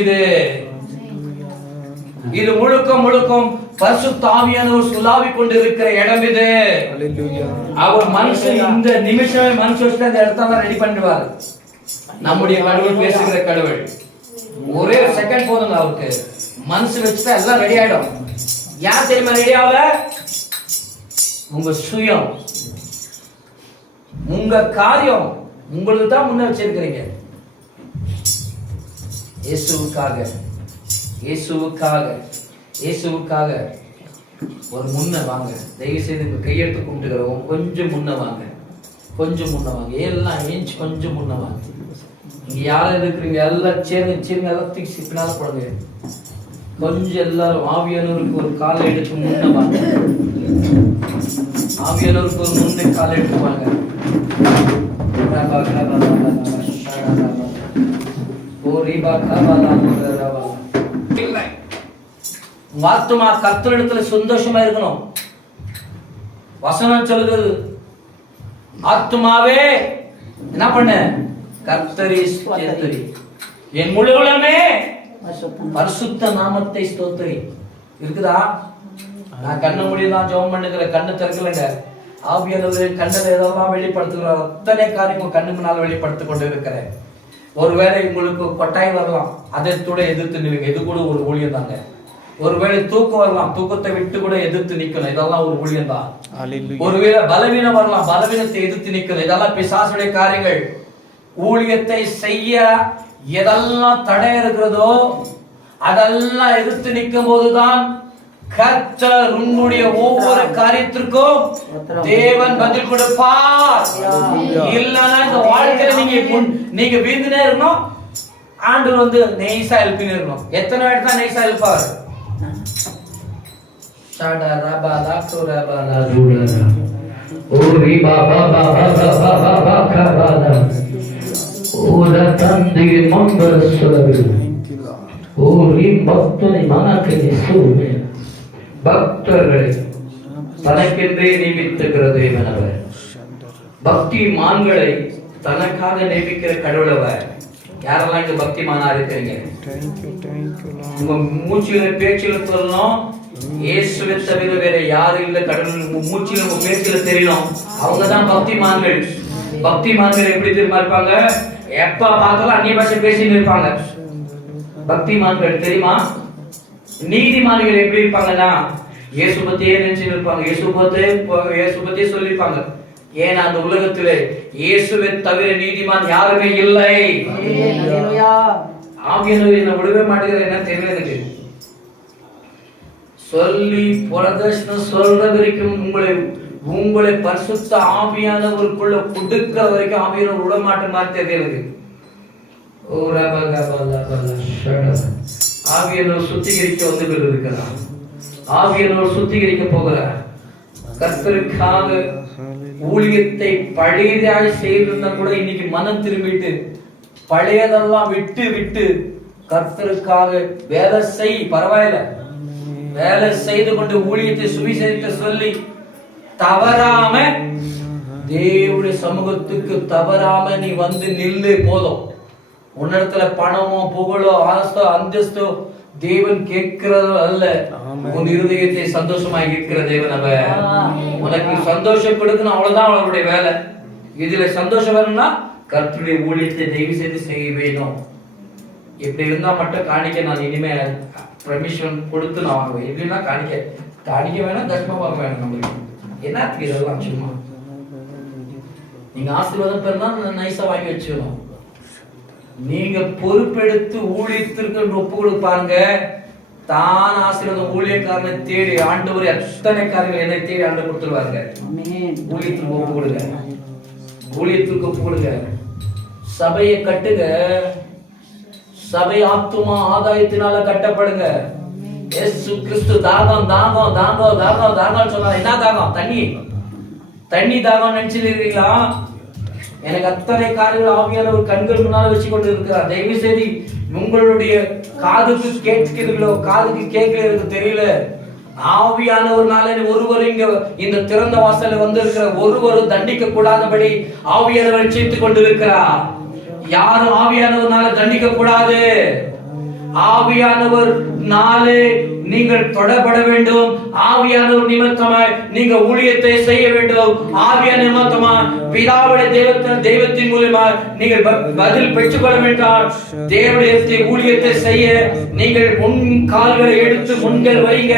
இது முழுக்கும் பரிசுத்த ஆவியானவர் சுலாவி கொண்டிருக்கிற இடம் இது. அவர் மனுஷன் இந்த நிமிஷமே மனுஷன் வச்சு அந்த இடத்த ரெடி பண்ணிடுவார். நம்முடைய கடவுள் பேசுகிற கடவுள். ஒரே செகண்ட் போதுங்க அவருக்கு. மனுஷன் வச்சுட்டா எல்லாம் ரெடி ஆயிடும். யார் தெரியுமா ரெடி ஆகல? உங்க சுயம், உங்க காரியம் உங்களுக்கு தான் முன்ன வச்சிருக்கிறீங்க. இயேசுவுக்காக ஒரு முன்ன வாங்க. தயவு செய்து கையெடுத்து கும்பிட்டுக்கிறோம். கொஞ்சம் முன்ன வாங்க. எல்லாம் ஏஞ்சி கொஞ்சம் முன்ன வாங்க. இங்க யாரும் இருக்கிறீங்க எல்லாம் சேருங்க. எல்லாம் தூக்கி பின்னால போடுங்க. கொஞ்சம் எல்லாரும் ஆவியானவருக்கு ஒரு காலை எடுத்து முன்ன வாங்க. ஆவியானவருக்கு ஒரு முன்னே காலை எடுத்து வாங்க. ஆத்துமா கர்த்தரிடத்துல சந்தோஷமா இருக்கணும். வசனம் சொல்லுது, ஆத்துமாவே என்ன பண்ண? கர்த்தரை ஸ்தோத்திரி, என் முழு உள்ளமே பரிசுத்த நாமத்தை ஸ்தோத்திரி. இருக்குதா? நான் கண்ணை மூடிதான் ஜெபம் பண்ணுகிற, கண்ணு திறக்கலைங்க. ஆவியானவர் கண்ணில் ஏதெல்லாம் வெளிப்படுத்துகிற அத்தனை காரியமும் கண்ணு முன்னால் வெளிப்படுத்திக் கொண்டு இருக்கிறேன். ஒருவேளை உங்களுக்கு கொட்டாய் வரலாம், அதை கூட எதிர்த்து நில்லுங்க. இது கூட ஒரு ஊழியம் தாங்க. ஒருவேளை தூக்கம் வரலாம், தூக்கத்தை விட்டு கூட எதிர்த்து நிக்கணும். இதெல்லாம் ஒரு ஊழியம் தான். ஒருவேளை பலவீனம் வரலாம், பலவீனத்தை எதிர்த்து நிக்கணும். இதெல்லாம் பிசாசுடைய காரியங்கள். ஊழியத்தை செய்ய எதெல்லாம் தடை இருக்கிறதோ அதெல்லாம் எதிர்த்து நிற்கும் போதுதான் கர்த்தர் உன்னுடைய ஒவ்வொரு காரியத்திற்கும் தேவன் பதில் கொடுப்பார். இல்லைன்னா இந்த வாழ்க்கையில நீங்க வீழ்ந்துனே இருக்கணும். ஆண்டவர் நெய்சா எழுப்பினே இருக்கணும். எத்தனை பேர் தான் நெய்சா எழுப்பார்? பக்தர்களை தனக்கென்றே நியமித்துகிற தேவனவர். பக்தி மான்களை தனக்காக நியமிக்கிற கடவுளவர். யாரெல்லாம் இங்க பக்திமானா இருக்கிறீங்க? உங்க மூச்சில பேச்சில சொல்லணும், இயேசுவை தவிர வேற யாரும் இல்ல. கடவுள் மூச்சில உங்க பேச்சில தெரியணும். அவங்கதான் பக்திமான்கள். பக்திமான்கள் எப்படி தெரியுமா இருப்பாங்க? எப்ப பார்த்தாலும் அந்நிய பாஷை பேசிட்டு இருப்பாங்க. பக்திமான்கள் தெரியுமா? நீதிமான்கள் எப்படி இருப்பாங்கன்னா இயேசு பத்தியே நினைச்சு இருப்பாங்க, இயேசு பத்தியே சொல்லிருப்பாங்க. ஏன்னா அந்த உலகத்திலே இயேசுவை தவிர நீதிமான் யாருமே இல்லை. ஆவியானவர் என்ன விடவே மாட்டேங்கிற என்ன தெரியல எனக்கு. சொல்லி பிரதர்ஷனம் சொல்ற வரைக்கும் உங்களை பரிசுத்த ஆவியானவருக்குள்ள கொடுக்கிற வரைக்கும் ஆவியானவர் விட மாட்ட மாதிரி தெரியல எனக்கு. ஆவியானவர் சுத்திகரிக்க வந்து இருக்கிறார். ஆவியானவர் சுத்திகரிக்க போகிறார். கர்த்தருக்காக ஊழியத்தை பழையதாய் செய்திருந்தா கூட இன்னைக்கு மனம் திரும்பிட்டு பழையதெல்லாம் விட்டு விட்டு கர்த்தருக்காக வேலை செய். பரவாயில்ல, வேலை செய்து கொண்டு ஊழியத்தை சுவிசேஷத்தை சொல்லி தவறாம தேவனுடைய சமூகத்துக்கு தவறாம நீ வந்து நில்லு போதும். உன்னிடத்துல பணமோ புகழோ ஆஸ்தோ அந்தஸ்தோ தேவன் கேட்கிறது அல்ல. உன் இருதயத்தை சந்தோஷமாக இருக்கிற தேவன் அவர். உனக்கு சந்தோஷம் கொடுக்கணும், அவ்வளவுதான் அவருடைய வேலை. இதுல சந்தோஷம் வரணும்னா கர்த்தருடைய ஊழியத்தை தயவு செய்து செய்ய வேணும். இப்படி இருந்தா மட்டும் காணிக்க நான் இனிமே பர்மிஷன் கொடுத்து நான் வாங்குவேன். எப்படின்னா காணிக்க வேணாம், தர்மமாக வேணும். நம்மளுக்கு என்ன இதெல்லாம் சும்மா நீங்க ஆசீர்வாதம் பெறனா நைஸா வாங்கி வச்சுக்கணும். நீங்க பொறுப்பெடுத்து ஊழியத்திற்கு ஒப்பு கொடுப்பாங்க. தான் ஆசீர்வாதம் ஊழியக்காரனை தேடி ஆண்டவர் எத்தனை காரியங்கள் என்னை தேடி ஆண்டு கொடுத்துருவாங்க. ஊழியத்திற்கு ஒப்பு கொடுங்க, ஊழியத்திற்கு ஒப்பு கொடுங்க. சபையை கட்டுங்க. சபை ஆத்துமா ஆதாயத்தினால கட்டப்படுங்க. இயேசு கிறிஸ்து தாகம் தாகம் தாகம் தாகம் தாகம் சொன்னா என்ன தாகம்? தண்ணி தாகம் நினைச்சிருக்கீங்களா? எனக்கு அத்தனை காரியங்கள் ஆவியானவர் கண்கள் முன்னால வச்சு கொண்டு இருக்கிறார். தயவு செய்து உங்களுடைய காதுக்கு கேட்கிறீர்களோ காதுக்கு கேட்கிறது தெரியல. ஆவியானவர்னால ஒருவர் இங்க இந்த திறந்த வாசல்ல வந்து இருக்கிற ஒருவரும் தண்டிக்க கூடாதபடி ஆவியானவர் செய்து கொண்டிருக்கிறார். யாரும் ஆவியானவர்னால தண்டிக்க கூடாது. ஆவியானவர் நாளே நீங்கள் தொடப்பட வேண்டும். ஆவியானவர் நிமித்தமாய் நீங்க ஊழியத்தை செய்ய வேண்டும். ஆவியான நிமித்தமாய் பிதாவுடைய தெய்வத்தின் மூலமா நீங்கள் பதில் பெற்றுக்கொள்ள வேண்டாம். தேவனுடைய ஊழியத்தை செய்ய நீங்கள் முன் கால்களை எடுத்து முன்கள் வைங்க.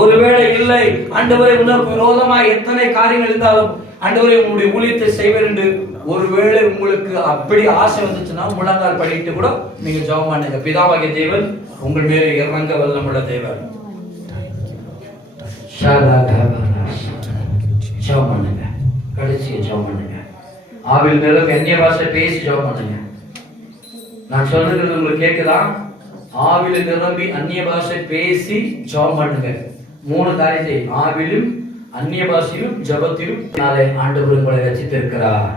ஒருவேளை இல்லை ஆண்டவரே உனக்கு விரோதமாய் எத்தனை காரியங்கள் இருந்தாலும் ஆண்டவரே உங்களுடைய ஊழியத்தை செய்வேன் என்று ஒருவேளை உங்களுக்கு அப்படி ஆசை வந்துச்சுன்னா முழங்கால் படிட்டு கூட நீங்க ஜெபம் பண்ணுங்க. பிதாவாகிய தேவன் உங்கள் மேலே இறங்க வல்லமுள்ள தேவன். ஜெபம் பண்ணுங்க. கடைசியை ஜெபம் பண்ணுங்க. ஆவில் நிலம் அந்நிய பாஷை பேசி ஜெபம் பண்ணுங்க. நான் சொல்றது உங்களுக்கு கேக்குதா? ஆவில நிரம்பி அந்நிய பாஷை பேசி ஜெபம் பண்ணுங்க. 3 காரியத்தை ஆவிலும் அந்நிய பாஷையிலும் ஜபத்திலும் நாளை ஆண்டவர் உங்களை ரட்சித்திருக்கிறார்.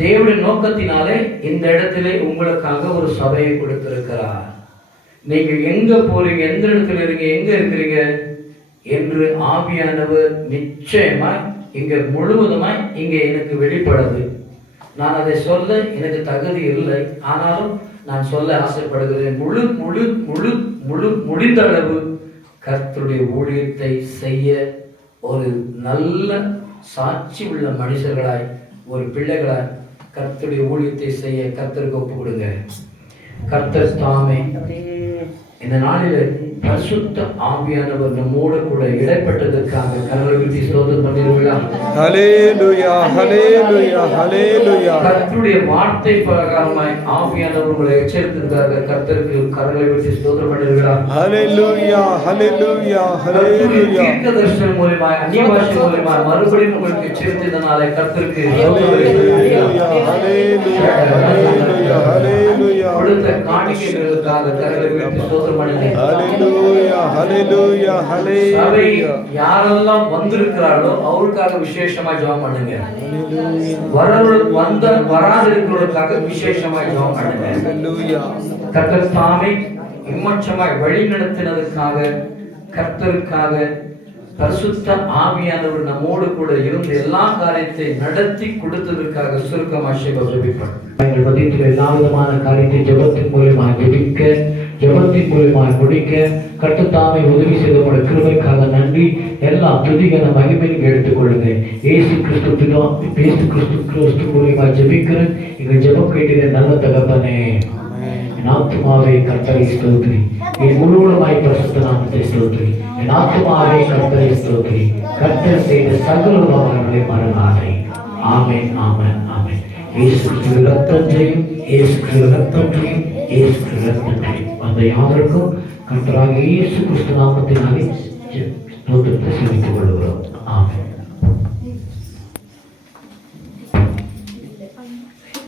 தேவனுடைய நோக்கத்தினாலே இந்த இடத்திலே உங்களுக்காக ஒரு சபையை கொடுத்திருக்கிறார். நீங்க எங்க போறீங்க, எந்த இடத்துல இருக்கீங்க, எங்க இருக்கிறீங்க என்று ஆவியானவர் நிச்சயமா இங்க முழுவதுமாய் இங்க எனக்கு வெளிப்படுது. நான் அதை சொல்ல எனக்கு தகுதி இல்லை, ஆனாலும் நான் சொல்ல ஆசைப்படுகிறேன். முடிந்த அளவு கர்த்தருடைய ஊழியத்தை செய்ய ஒரு நல்ல சாட்சி உள்ள மனுஷர்களாய் ஒரு பிள்ளைகளாய் கர்த்தருடைய ஊழியத்தை செய்ய கர்த்தருக்கு ஒப்பு கொடுங்க. கர்த்தர் தாமே இந்த நாளில் பரிசுத்த ஆவியானவர் நம்மோடு கூட இடைப்பட்டதற்காக கர்த்தருக்கு ஸ்தோத்திரம் பண்ணுவீர்களா? ஹல்லேலூயா ஹல்லேலூயா ஹல்லேலூயா. கர்த்தருடைய வார்த்தை பிரகாரமாய் ஆவியானவர் உங்களை எச்சரித்ததற்காக கர்த்தருக்கு கரங்களை விட்டு ஸ்தோத்திரம் பண்ணுவீர்களா? ஹல்லேலூயா ஹல்லேலூயா ஹல்லேலூயா. தீர்க்கதரிசனம் மூலமாய் அந்நிய பாஷை மூலமாய் மறுபடியும் உங்களுக்கு எச்சரித்ததனால கர்த்தருக்கு ஹல்லேலூயா ஹல்லேலூயா ஹல்லேலூயா ஹல்லேலூயா. கொடுத்த காணிக்கைகளுக்காக கரங்களை விட்டு ஸ்தோத்திரம் பண்ணுங்க. ஹல்லேலூயா ஹல்லேலூயா ஹல்லேலூயா. யாரெல்லாம் வந்திருக்கிறார்களோ அவருக்காக விசேஷமா ஜெபம் பண்ணுங்க. வராதிருக்கிறவர்களுக்காக விசேஷமா ஜெபம் பண்ணுங்க. கர்த்தர் தாமே இம்மட்சமாய் வழி நடத்தினதுக்காக கர்த்தருக்காக பரிசுத்த ஆவியானவர் நம்மோடு கூட இருந்து எல்லா காரியத்தை நடத்தி கொடுத்ததற்காக சுருக்கமாக ஜெபிப்போம். எங்கள் மத்தியில் எல்லா விதமான காரியத்தை ஜெபத்தின் மூலமாக ஜெபிக்க, ஜெபத்தின் மூலமாக முடிக்க கர்த்தர் உதவி செய்த கிருபைக்காக நன்றி. எல்லா துதிகன மகிமையும் எடுத்துக்கொள்ளுங்க. இயேசு கிறிஸ்து மூலமாக ஜெபிக்கிறேன். எங்கள் ஜெபம் கேட்டீங்க நல்ல தகப்பனே. என் ஆத்துமாவே கர்த்தரை ஸ்தோத்திரி, என் முழுவதுமாய் பரிசுத்த நாமத்தை ஸ்தோத்திரி. என் ஆத்துமாவே கர்த்தரை ஸ்தோத்திரி, கர்த்தர் செய்த சகல உபகாரங்களை மறவாதே. ஆமென், ஆமென், ஆமென். இயேசு கிறிஸ்துவின் இரத்தத்தையும், இயேசு கிறிஸ்துவின் இரத்தத்தையும், இயேசு கிறிஸ்துவின் இரத்தத்தையும் அந்த யாவருக்கும் கர்த்தராகிய இயேசு கிறிஸ்து நாமத்தினாலே ஸ்தோத்திரத்தை செலுத்துவோம்.